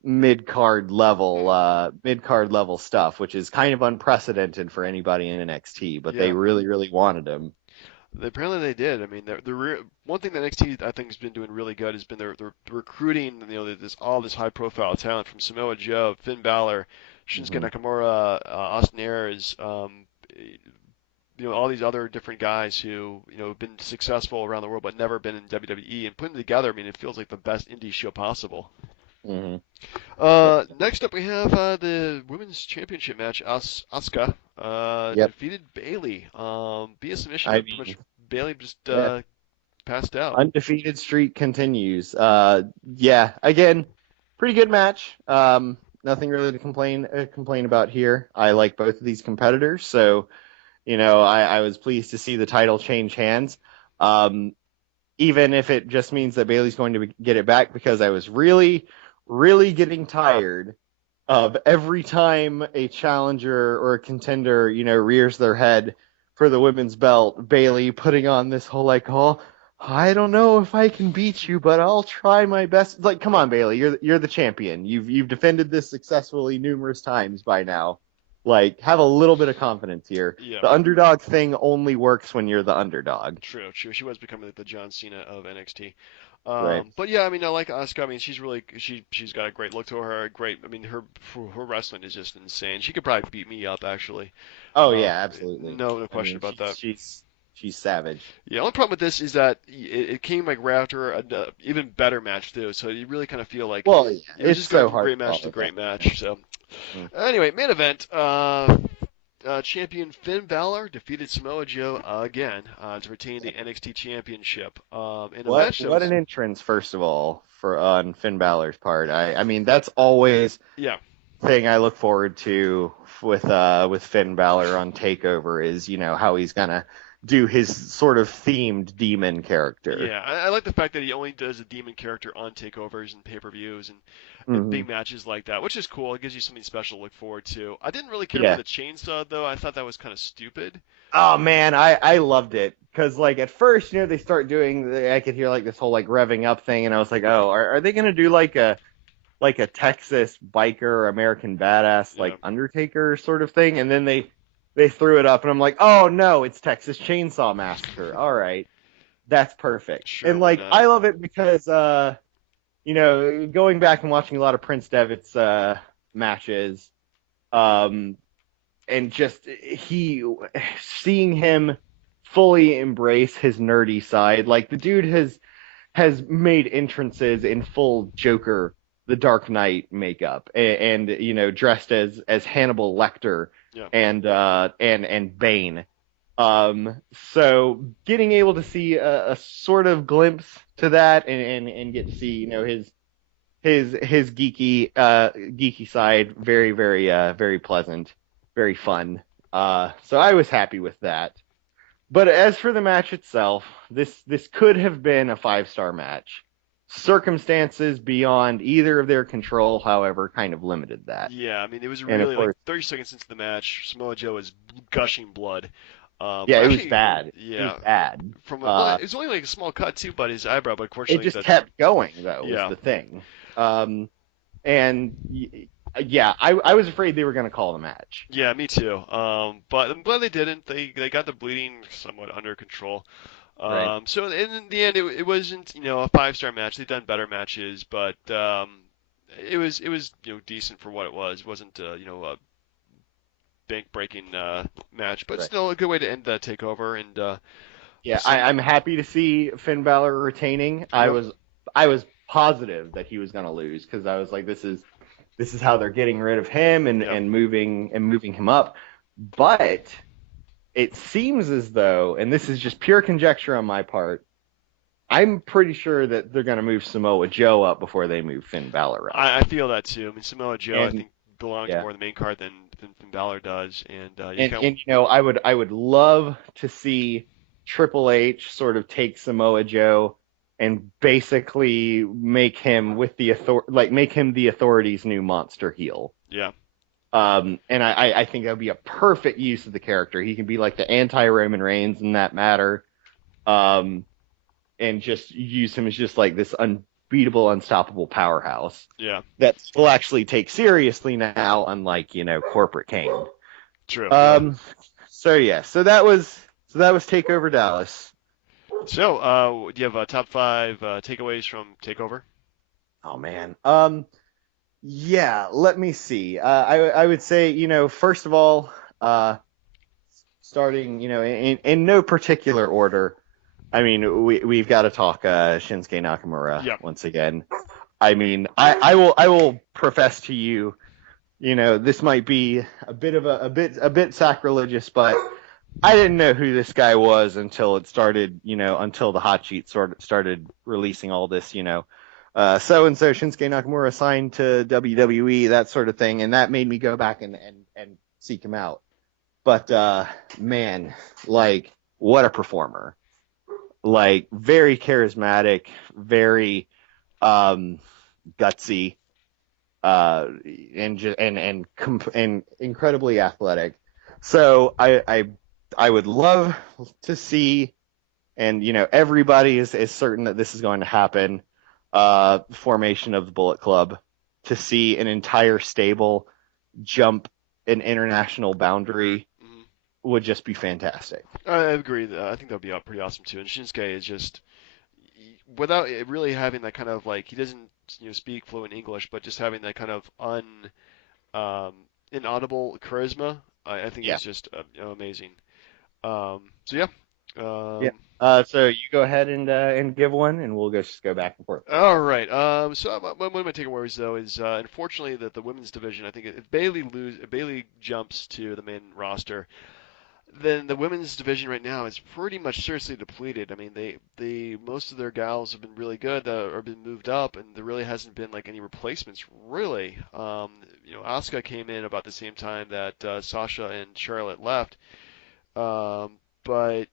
Hmm. mid card level stuff, which is kind of unprecedented for anybody in NXT. But they Yeah, really, really wanted him. apparently they did. I mean, one thing that NXT I think has been doing really good has been their recruiting. You know, this all this high profile talent from Samoa Joe, Finn Balor, Shinsuke Hmm. Nakamura, Austin Aries, all these other different guys who have been successful around the world but never been in WWE, and putting them together. I mean, it feels like the best indie show possible. Hmm. Next up we have the women's championship match. Asuka Yep. defeated Bailey via submission, I but pretty much mean, Bailey just yeah. passed out. Undefeated streak continues. Yeah. Again, pretty good match. Nothing really to complain about here. I like both of these competitors, so I was pleased to see the title change hands. Um, Even if it just means that Bailey's going to get it back, because I was really, really getting tired of every time a challenger or a contender, rears their head for the women's belt, Bailey putting on this whole like, oh, I don't know if I can beat you, but I'll try my best. Like, come on, Bailey, you're the champion. You've defended this successfully numerous times by now. Like, have a little bit of confidence here. Yeah, The underdog thing only works when you're the underdog. true, true. She was becoming like the John Cena of NXT. Right. But yeah, I mean, I like Asuka. I mean, she's got a great look to her. Great. I mean, her wrestling is just insane. She could probably beat me up actually. Oh Uh, yeah, absolutely. no I question mean, about that. she's savage. Yeah, the only problem with this is that it came like right after an even better match too. So you really kind of feel like Well, yeah, it was it's just going so from hard great to match to follow that. great match. So Mm. anyway, main event. Champion Finn Balor defeated Samoa Joe again to retain the NXT Championship in a match that What was, an entrance, first of all, for on Finn Balor's part. I mean, that's always yeah, thing I look forward to with Finn Balor on Takeover is how he's gonna do his sort of themed demon character. yeah. I like the fact that he only does a demon character on takeovers and pay-per-views and Hmm. big matches like that, which is cool. It gives you something special to look forward to. I didn't really care for Yeah. the chainsaw though. I thought that was kind of stupid. Oh man, I loved it because like at first they start doing I could hear like this whole like revving up thing, and I was like, oh, are they gonna do like a Texas biker American badass Yeah, like Undertaker sort of thing, and then they threw it up, and I'm like, oh no, it's Texas Chainsaw Massacre. All right, that's perfect. sure, And why like not? I love it because going back and watching a lot of Prince Devitt's matches, um just he seeing him fully embrace his nerdy side. Like the dude has made entrances in full Joker, the Dark Knight makeup, dressed as Hannibal Lecter Yeah. and Bane. So getting able to see a sort of glimpse to that and get to see his geeky side, very pleasant, very fun. So I was happy with that. But as for the match itself, this could have been a 5-star match. Circumstances beyond either of their control, however, kind of limited that. Yeah, I mean, it was And of really like course, 30 seconds into the match, Samoa Joe was gushing blood. yeah, Well, it was actually, bad. It was yeah, bad. well, it was only like a small cut too, but his eyebrow. But It unfortunately, just the kept going, though, is yeah, the thing. Um, and yeah, I was afraid they were going to call the match. yeah, me too. But I'm glad they didn't. They got the bleeding somewhat under control. Right. So in the end, it wasn't a 5-star match. They've done better matches, but it was decent for what it was. It wasn't a bank breaking match, but Right. still a good way to end that takeover. And we'll Yeah, see. I'm happy to see Finn Balor retaining. Yep. I was positive that he was going to lose because I was like, this is how they're getting rid of him Yep. and moving him up. But it seems as though, and this is just pure conjecture on my part, I'm pretty sure that they're going to move Samoa Joe up before they move Finn Balor up. I feel that too. I mean, Samoa Joe, I And think, belongs yeah, more in the main card than Balor does, and you and can't. I would love to see Triple H sort of take Samoa Joe and basically make him make him the authority's new monster heel. Yeah. And I think that would be a perfect use of the character. He can be like the anti-Roman Reigns in that matter. Um, and just use him as just like this unbeatable, unstoppable powerhouse Yeah. that will actually take seriously now, unlike corporate Kane. True. Yeah. Um, so yeah, so that was Takeover Dallas. So, do you have top five takeaways from Takeover? Oh man. Yeah, let me see. I would say first of all, starting in no particular order. I mean, we've got to talk Shinsuke Nakamura Yep. once again. I mean, I will profess to you, this might be a bit sacrilegious, but I didn't know who this guy was until it started, until the hot sheet started releasing all this, so and so Shinsuke Nakamura signed to WWE, that sort of thing, and that made me go back and seek him out. But man, like what a performer! Like very charismatic, very gutsy, uh, and incredibly athletic. So I would love to see, and everybody is certain that this is going to happen. Formation of the Bullet Club, to see an entire stable jump an international boundary Hmm. would just be fantastic. I agree. I think that would be pretty awesome too. And Shinsuke is just without it really having that kind of like he doesn't speak fluent English, but just having that kind of um, inaudible charisma. I think Yeah. is just amazing. So yeah. Yeah. Um, So you go ahead and give one, and we'll just go back and forth. All right. So one of my takeaways though is unfortunately that the women's division. I think if Bailey jumps to the main roster, then the women's division right now is pretty much seriously depleted. I mean, they most of their gals have been really good or been moved up, and there really hasn't been like any replacements really. Asuka came in about the same time that Sasha and Charlotte left, but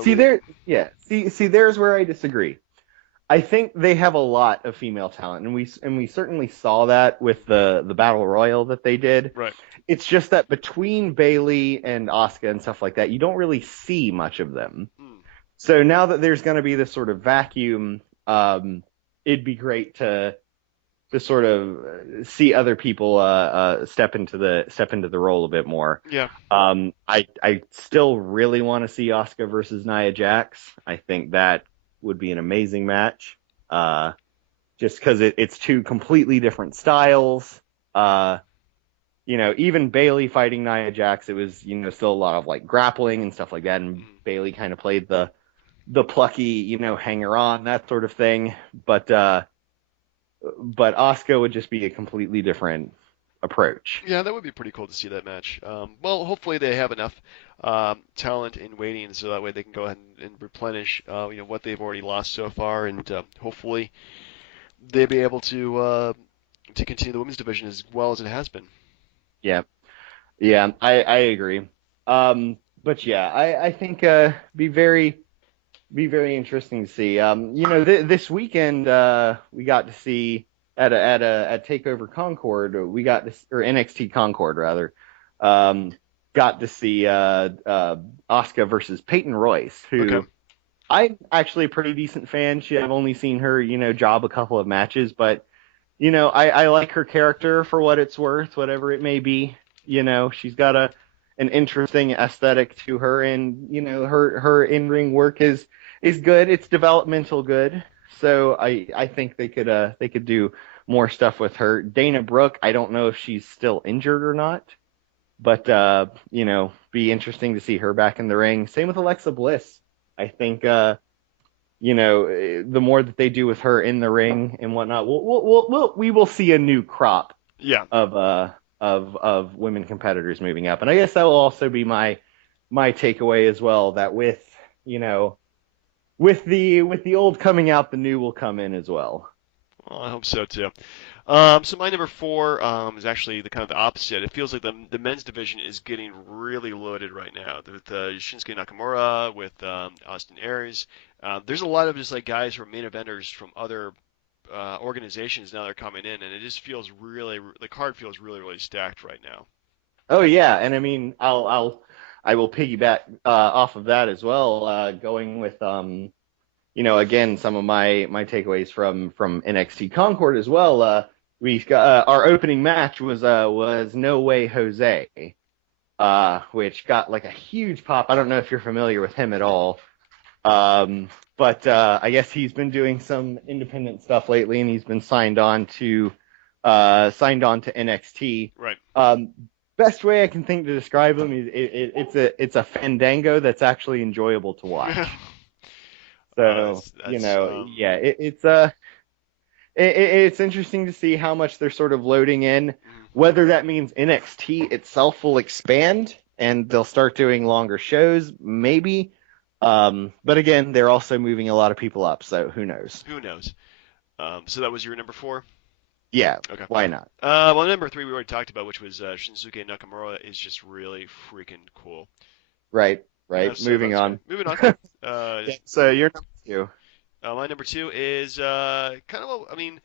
See really, there, yeah. See, there's where I disagree. I think they have a lot of female talent, and we certainly saw that with the battle royal that they did. right. It's just that between Bailey and Asuka and stuff like that, you don't really see much of them. Hmm. So now that there's going to be this sort of vacuum, it'd be great to sort of see other people step into the role a bit more. Yeah. I still really want to see Asuka versus Nia Jax. I think that would be an amazing match. Just because it's two completely different styles. even Bailey fighting Nia Jax, it was, still a lot of like grappling and stuff like that. And Mm. Bailey kind of played the plucky, hanger on, that sort of thing. But Asuka would just be a completely different approach. Yeah, that would be pretty cool to see that match. Well, hopefully they have enough talent in waiting, so that way they can go ahead and replenish, what they've already lost so far, and hopefully they'll be able to continue the women's division as well as it has been. Yeah, yeah, I agree. But yeah, I think be very interesting to see. This weekend we got to see at Takeover Concord, we got to or NXT Concord rather, um, got to see Asuka versus Peyton Royce, Okay. who I'm actually a pretty decent fan. I've only seen her, job a couple of matches, but I like her character for what it's worth, whatever it may be. She's got an interesting aesthetic to her, and her in ring work is good. It's developmental good. So I think they could do more stuff with her. Dana Brooke, I don't know if she's still injured or not, but be interesting to see her back in the ring. Same with Alexa Bliss. I think the more that they do with her in the ring and whatnot, we will see a new crop Yeah. of women competitors moving up. And I guess that will also be my takeaway as well, that you know with the old coming out, the new will come in as well. Well, I hope so too. So my number four is actually the kind of the opposite. It feels like the men's division is getting really loaded right now with Shinsuke Nakamura, with Austin Aries. There's a lot of just like guys who are main eventers from other organizations now they're coming in, and it just feels really the card feels really stacked right now. Oh yeah, and I mean I will piggyback off of that as well, going with again, some of my takeaways from NXT Concord as well. We got our opening match was No Way Jose, which got like a huge pop. I don't know if you're familiar with him at all, but I guess he's been doing some independent stuff lately, and he's been signed on to NXT. Right. Best way I can think to describe him is it's a fandango that's actually enjoyable to watch. So that's yeah, it's interesting to see how much they're sort of loading in. mhm. Whether that means NXT itself will expand and they'll start doing longer shows, maybe. But again, they're also moving a lot of people up, so who knows? Who knows? So that was your number four. Yeah, Okay. why not? Well, number three we already talked about, which was Shinsuke Nakamura, is just really freaking cool. Right, Yeah, right. so Moving that's good. on. Moving on. Yeah, so you're number two. My number two is kind of, I mean,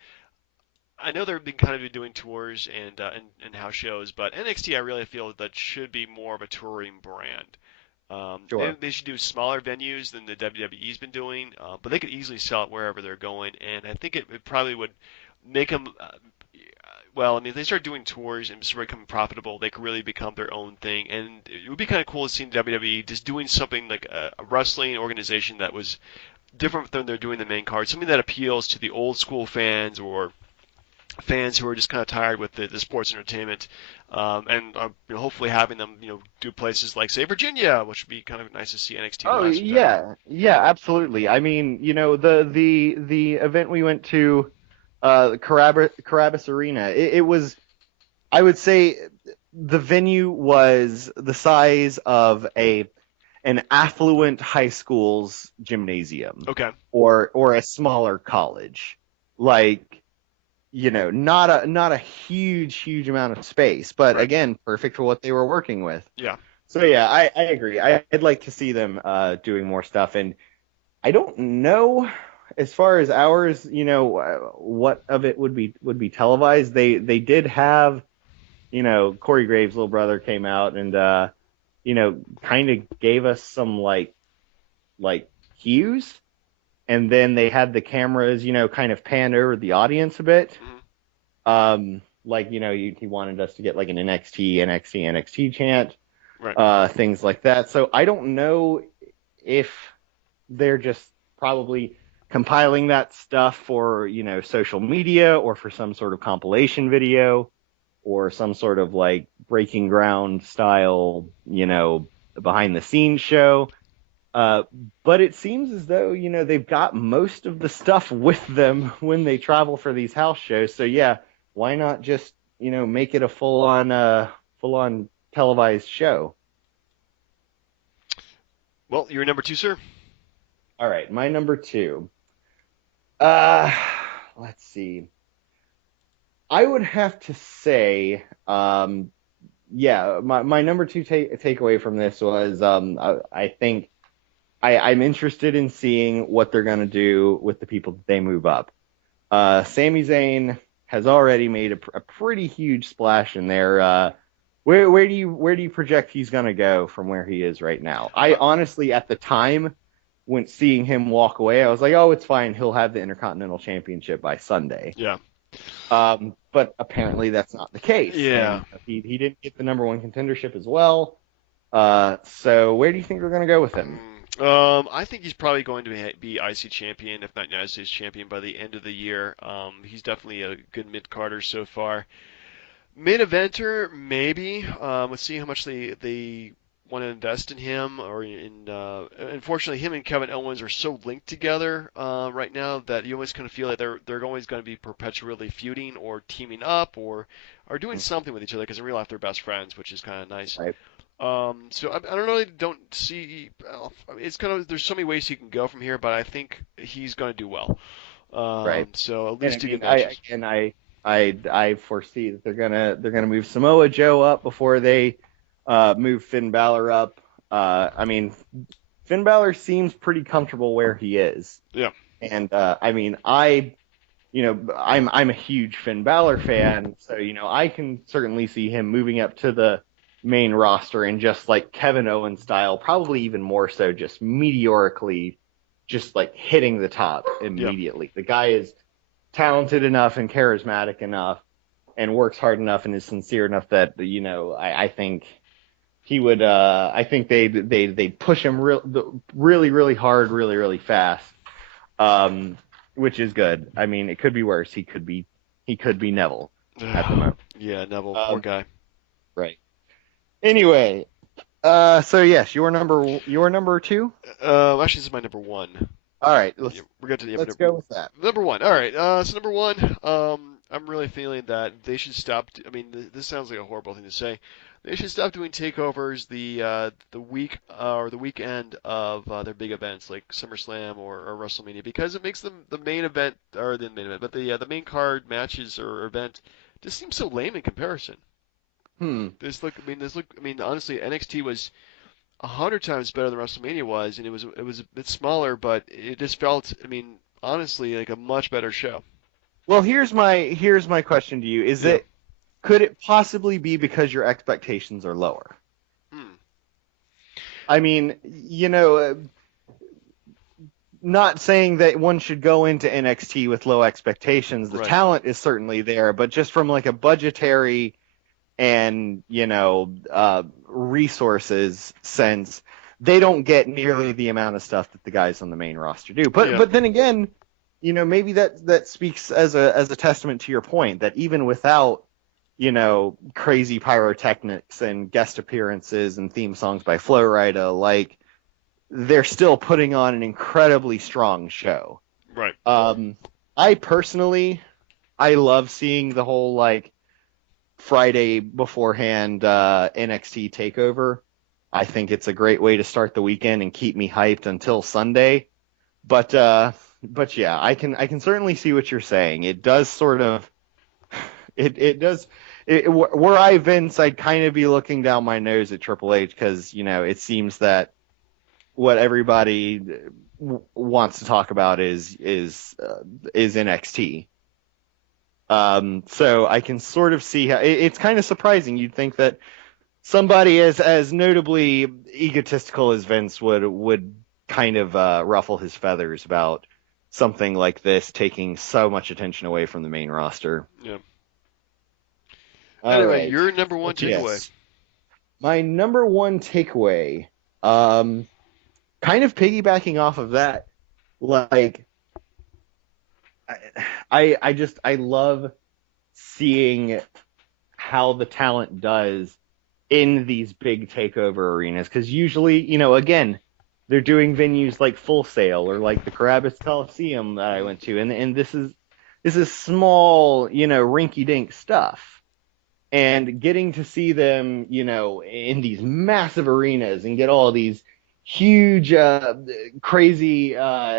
I know they've been kind of doing tours and house shows, but NXT I really feel that should be more of a touring brand. Sure. They should do smaller venues than the WWE's been doing, but they could easily sell it wherever they're going, and I think it probably would make them. Well, I mean, if they start doing tours and start becoming profitable, they could really become their own thing, and it would be kind of cool to see WWE just doing something like a wrestling organization that was different than they're doing the main card, something that appeals to the old school fans or fans who are just kind of tired with the sports entertainment, and hopefully having them do places like say Virginia, which would be kind of nice to see NXT Oh live sometime. yeah, yeah, absolutely. I mean, the event we went to, Carabas Arena, it was, I would say, the venue was the size of an affluent high school's gymnasium, Okay, or a smaller college. Like, not a huge amount of space, but right, again, perfect for what they were working with. yeah, So yeah, I agree. I'd like to see them doing more stuff, and I don't know as far as hours, what of it would be televised. They did have, Corey Graves' little brother came out and kind of gave us some like cues, and then they had the cameras, kind of pan over the audience a bit. hmm Like, he wanted us to get like an NXT chant, right. things like that. So I don't know if they're just probably compiling that stuff for, social media or for some sort of compilation video. or some sort of like breaking ground style, behind the scenes show. Uh, but it seems as though, they've got most of the stuff with them when they travel for these house shows. So yeah, why not just, make it a full on televised show? Well, you're number two, sir. All right, my number two. Uh, let's see. I would have to say, yeah, my number two takeaway from this was, I think I'm interested in seeing what they're going to do with the people that they move up. Sami Zayn has already made a pretty huge splash in there. Where do you project he's going to go from where he is right now? I Uh, honestly, at the time, when seeing him walk away, I was like, oh, it's fine. He'll have the Intercontinental Championship by Sunday. yeah, But apparently that's not the case, yeah. and he didn't get the number one contendership as well. So where do you think we're going to go with him? I think he's probably going to be IC champion, if not United States champion, by the end of the year. He's definitely a good mid carder so far. Main eventer, maybe. Let's see how much they want to invest in him, or in. Unfortunately, him and Kevin Owens are so linked together right now that you always kind of feel like they're always going to be perpetually feuding or teaming up or doing something with each other because in real life they're best friends, which is kind of nice. Right, So I don't really don't see. I mean, it's kind of there's so many ways he can go from here, but I think he's going to do well. right. So at And least I two mean, good matches. I foresee that they're gonna move Samoa Joe up before they move Finn Balor up. I mean, Finn Balor seems pretty comfortable where he is, Yeah, and I mean, I'm a huge Finn Balor fan, so I can certainly see him moving up to the main roster and just like Kevin Owens style, probably even more so, just meteorically, just like hitting the top yeah. immediately. The guy is talented enough and charismatic enough and works hard enough and is sincere enough that I think he would I think they push him really really hard, really really fast, which is good. I mean, it could be worse. He could be Neville at the moment. Yeah, Neville, poor um, guy. right. Anyway, so yes, your number two. Actually, this is my number one. All right, Yeah, we're going to the let's go with that. number one. All right. So number one, I'm really feeling that they should stop. I mean, this sounds like a horrible thing to say. They should stop doing takeovers the week or the weekend of their big events like SummerSlam or WrestleMania because it makes them the main event or the main event, but the main card matches or event just seems so lame in comparison. Hmm. I mean, honestly, NXT was 100 times better than WrestleMania was, and it was a bit smaller, but it just felt, I mean, honestly, like a much better show. Well, here's my question to you: Is Yeah. it could it possibly be because your expectations are lower? Hmm. I mean, not saying that one should go into NXT with low expectations. The Right. talent is certainly there, but just from like a budgetary and resources sense, they don't get nearly the amount of stuff that the guys on the main roster do. But Yeah. but then again, maybe that speaks as a testament to your point that even without crazy pyrotechnics and guest appearances and theme songs by Flo Rida, like they're still putting on an incredibly strong show. Right. I personally, I love seeing the whole like Friday beforehand NXT takeover. I think it's a great way to start the weekend and keep me hyped until Sunday. But yeah, I can certainly see what you're saying. It does sort of it does were I Vince, I'd kind of be looking down my nose at Triple H because it seems that what everybody wants to talk about is NXT. So I can sort of see how it's kind of surprising. You'd think that somebody as notably egotistical as Vince would kind of ruffle his feathers about something like this taking so much attention away from the main roster. Yeah. All Anyway, right. your number one But takeaway. yes, my number one takeaway, kind of piggybacking off of that, like I love seeing how the talent does in these big takeover arenas. Because usually, again, they're doing venues like Full Sail or like the Carabas Coliseum that I Mhm. went to, and this is small, rinky-dink stuff. And getting to see them, in these massive arenas and get all these huge, crazy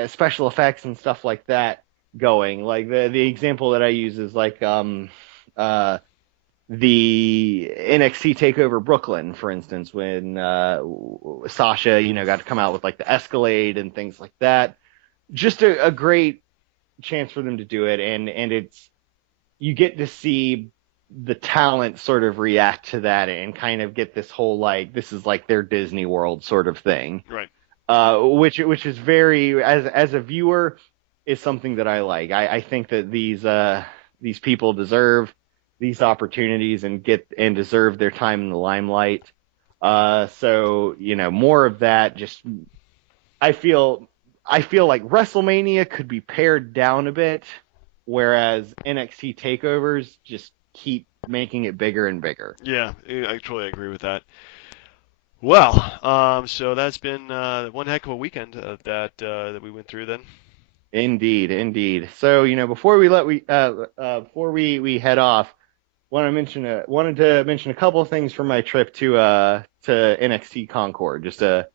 special effects and stuff like that going. Like the example that I use is like uh, the NXT Takeover Brooklyn, for instance, when Sasha, got to come out with like the Escalade and things like that. Just a great chance for them to do it, and it's you get to see the talent sort of react to that and kind of get this whole like this is like their Disney World sort of thing, Right. which is very as a viewer is something that I like. I think that these people deserve these opportunities and deserve their time in the limelight. So more of that. Just I feel I feel like WrestleMania could be pared down a bit, whereas NXT takeovers just keep making it bigger and bigger. Yeah, I totally agree with that. Well, so that's been one heck of a weekend that we went through then. Indeed, indeed. So before we head off, wanted to mention a couple of things from my trip to NXT Concord. Just a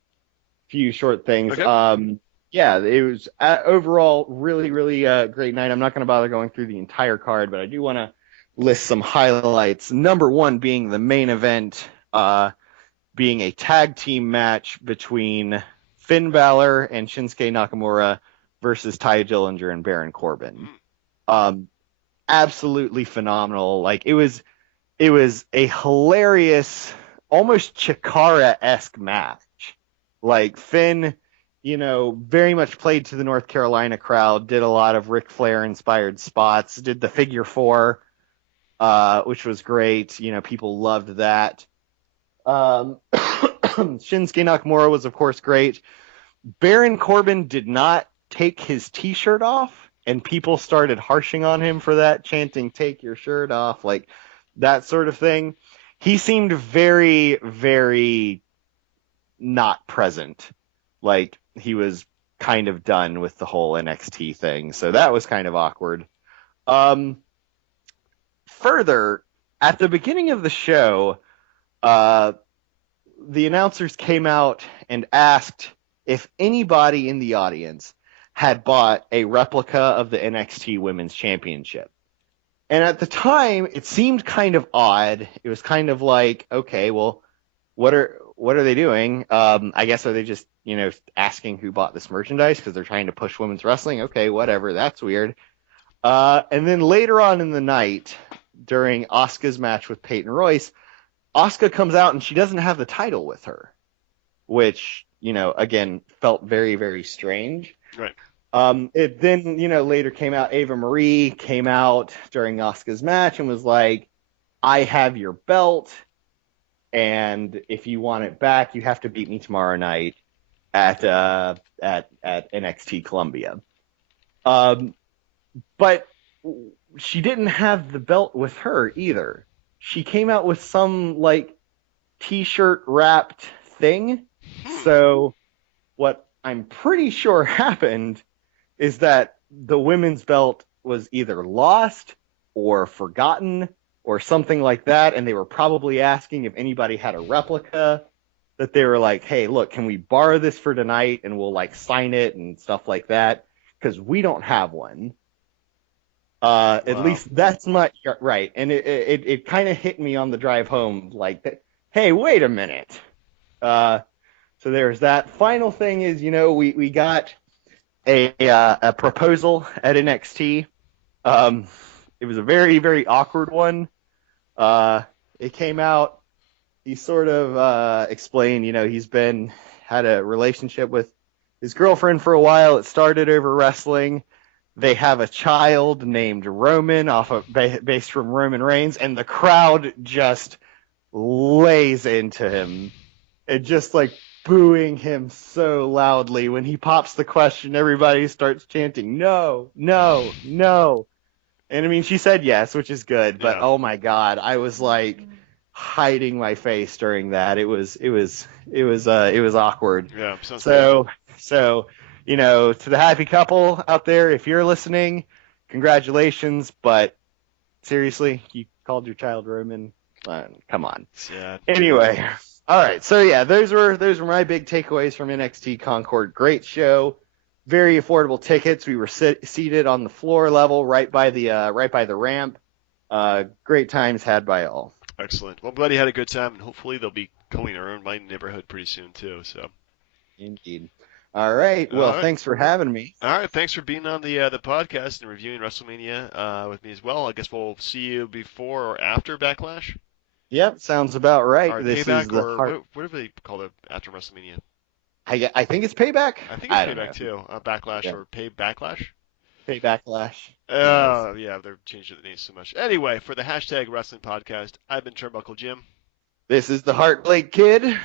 few short things. Okay. Yeah, it was overall really, really great night. I'm not going to bother going through the entire card, but I do want to list some highlights. Number one being the main event, being a tag team match between Finn Balor and Shinsuke Nakamura versus Ty Dillinger and Baron Corbin. Mm. Um, Absolutely phenomenal. Like it was a hilarious, almost Chikara-esque match. Like Finn, very much played to the North Carolina crowd, did a lot of Ric Flair inspired spots, did the figure four, which was great. People loved that. Shinsuke Nakamura was, of course, great. Baron Corbin did not take his t-shirt off, and people started harshing on him for that, chanting, "Take your shirt off," like that sort of thing. He seemed very, very not present. Like he was kind of done with the whole NXT thing. So that was kind of awkward. Um, Further, at the beginning of the show, uh, the announcers came out and asked if anybody in the audience had bought a replica of the NXT Women's Championship. And at the time, it seemed kind of odd. It was kind of like, okay, well, what are they doing? I guess are they just asking who bought this merchandise because they're trying to push women's wrestling? Okay, whatever. That's weird. And then later on in the night, during Asuka's match with Peyton Royce, Asuka comes out and she doesn't have the title with her, which again felt very, very strange. Right. It then later came out. Ava Marie came out during Asuka's match and was like, "I have your belt. And if you want it back, you have to beat me tomorrow night at NXT Columbia." Um, but she didn't have the belt with her either. She came out with some like t-shirt wrapped thing. Hmm. So what I'm pretty sure happened is that the women's belt was either lost or forgotten or something like that, and they were probably asking if anybody had a replica. That they were like, "Hey, look, can we borrow this for tonight and we'll like sign it and stuff like that because we don't have one." At Wow. least that's my right, and it kind of hit me on the drive home, like, "Hey, wait a minute." Uh, so there's that. Final thing is, we got a proposal at NXT. Um, it was a very, very awkward one. It came out. He sort of explained, he's had a relationship with his girlfriend for a while. It started over wrestling. They have a child named Roman, based from Roman Reigns, and the crowd just lays into him. It just like booing him so loudly. When he pops the question, everybody starts chanting, "No, no, no." And I mean, she said yes, which is good, but Yeah. oh my God, I was like hiding my face during that. It was awkward. Yeah. Sounds painful. So, so, to the happy couple out there, if you're listening, congratulations, but seriously, you called your child Roman? Come on. Sad. Anyway, all right. So yeah, those were my big takeaways from NXT Concord. Great show, very affordable tickets. We were seated on the floor level, right by the ramp. Great times had by all. Excellent. Well, I'm glad you had a good time, and hopefully they'll be coming around my neighborhood pretty soon too. So. Indeed. All right. All Well, right. thanks for having me. All right. Thanks for being on the podcast and reviewing WrestleMania with me as well. I guess we'll see you before or after Backlash. Yep, sounds about right. Or This is Payback, the or heart. what do they call it after WrestleMania? I think it's payback. I think it's I don't Payback know. too. Backlash Yeah, or Pay Backlash. payback lash. Who knows? Yeah, they're changing the names so much. Anyway, for the hashtag Wrestling Podcast, I've been Turnbuckle Jim. This is the Heartbreak Kid.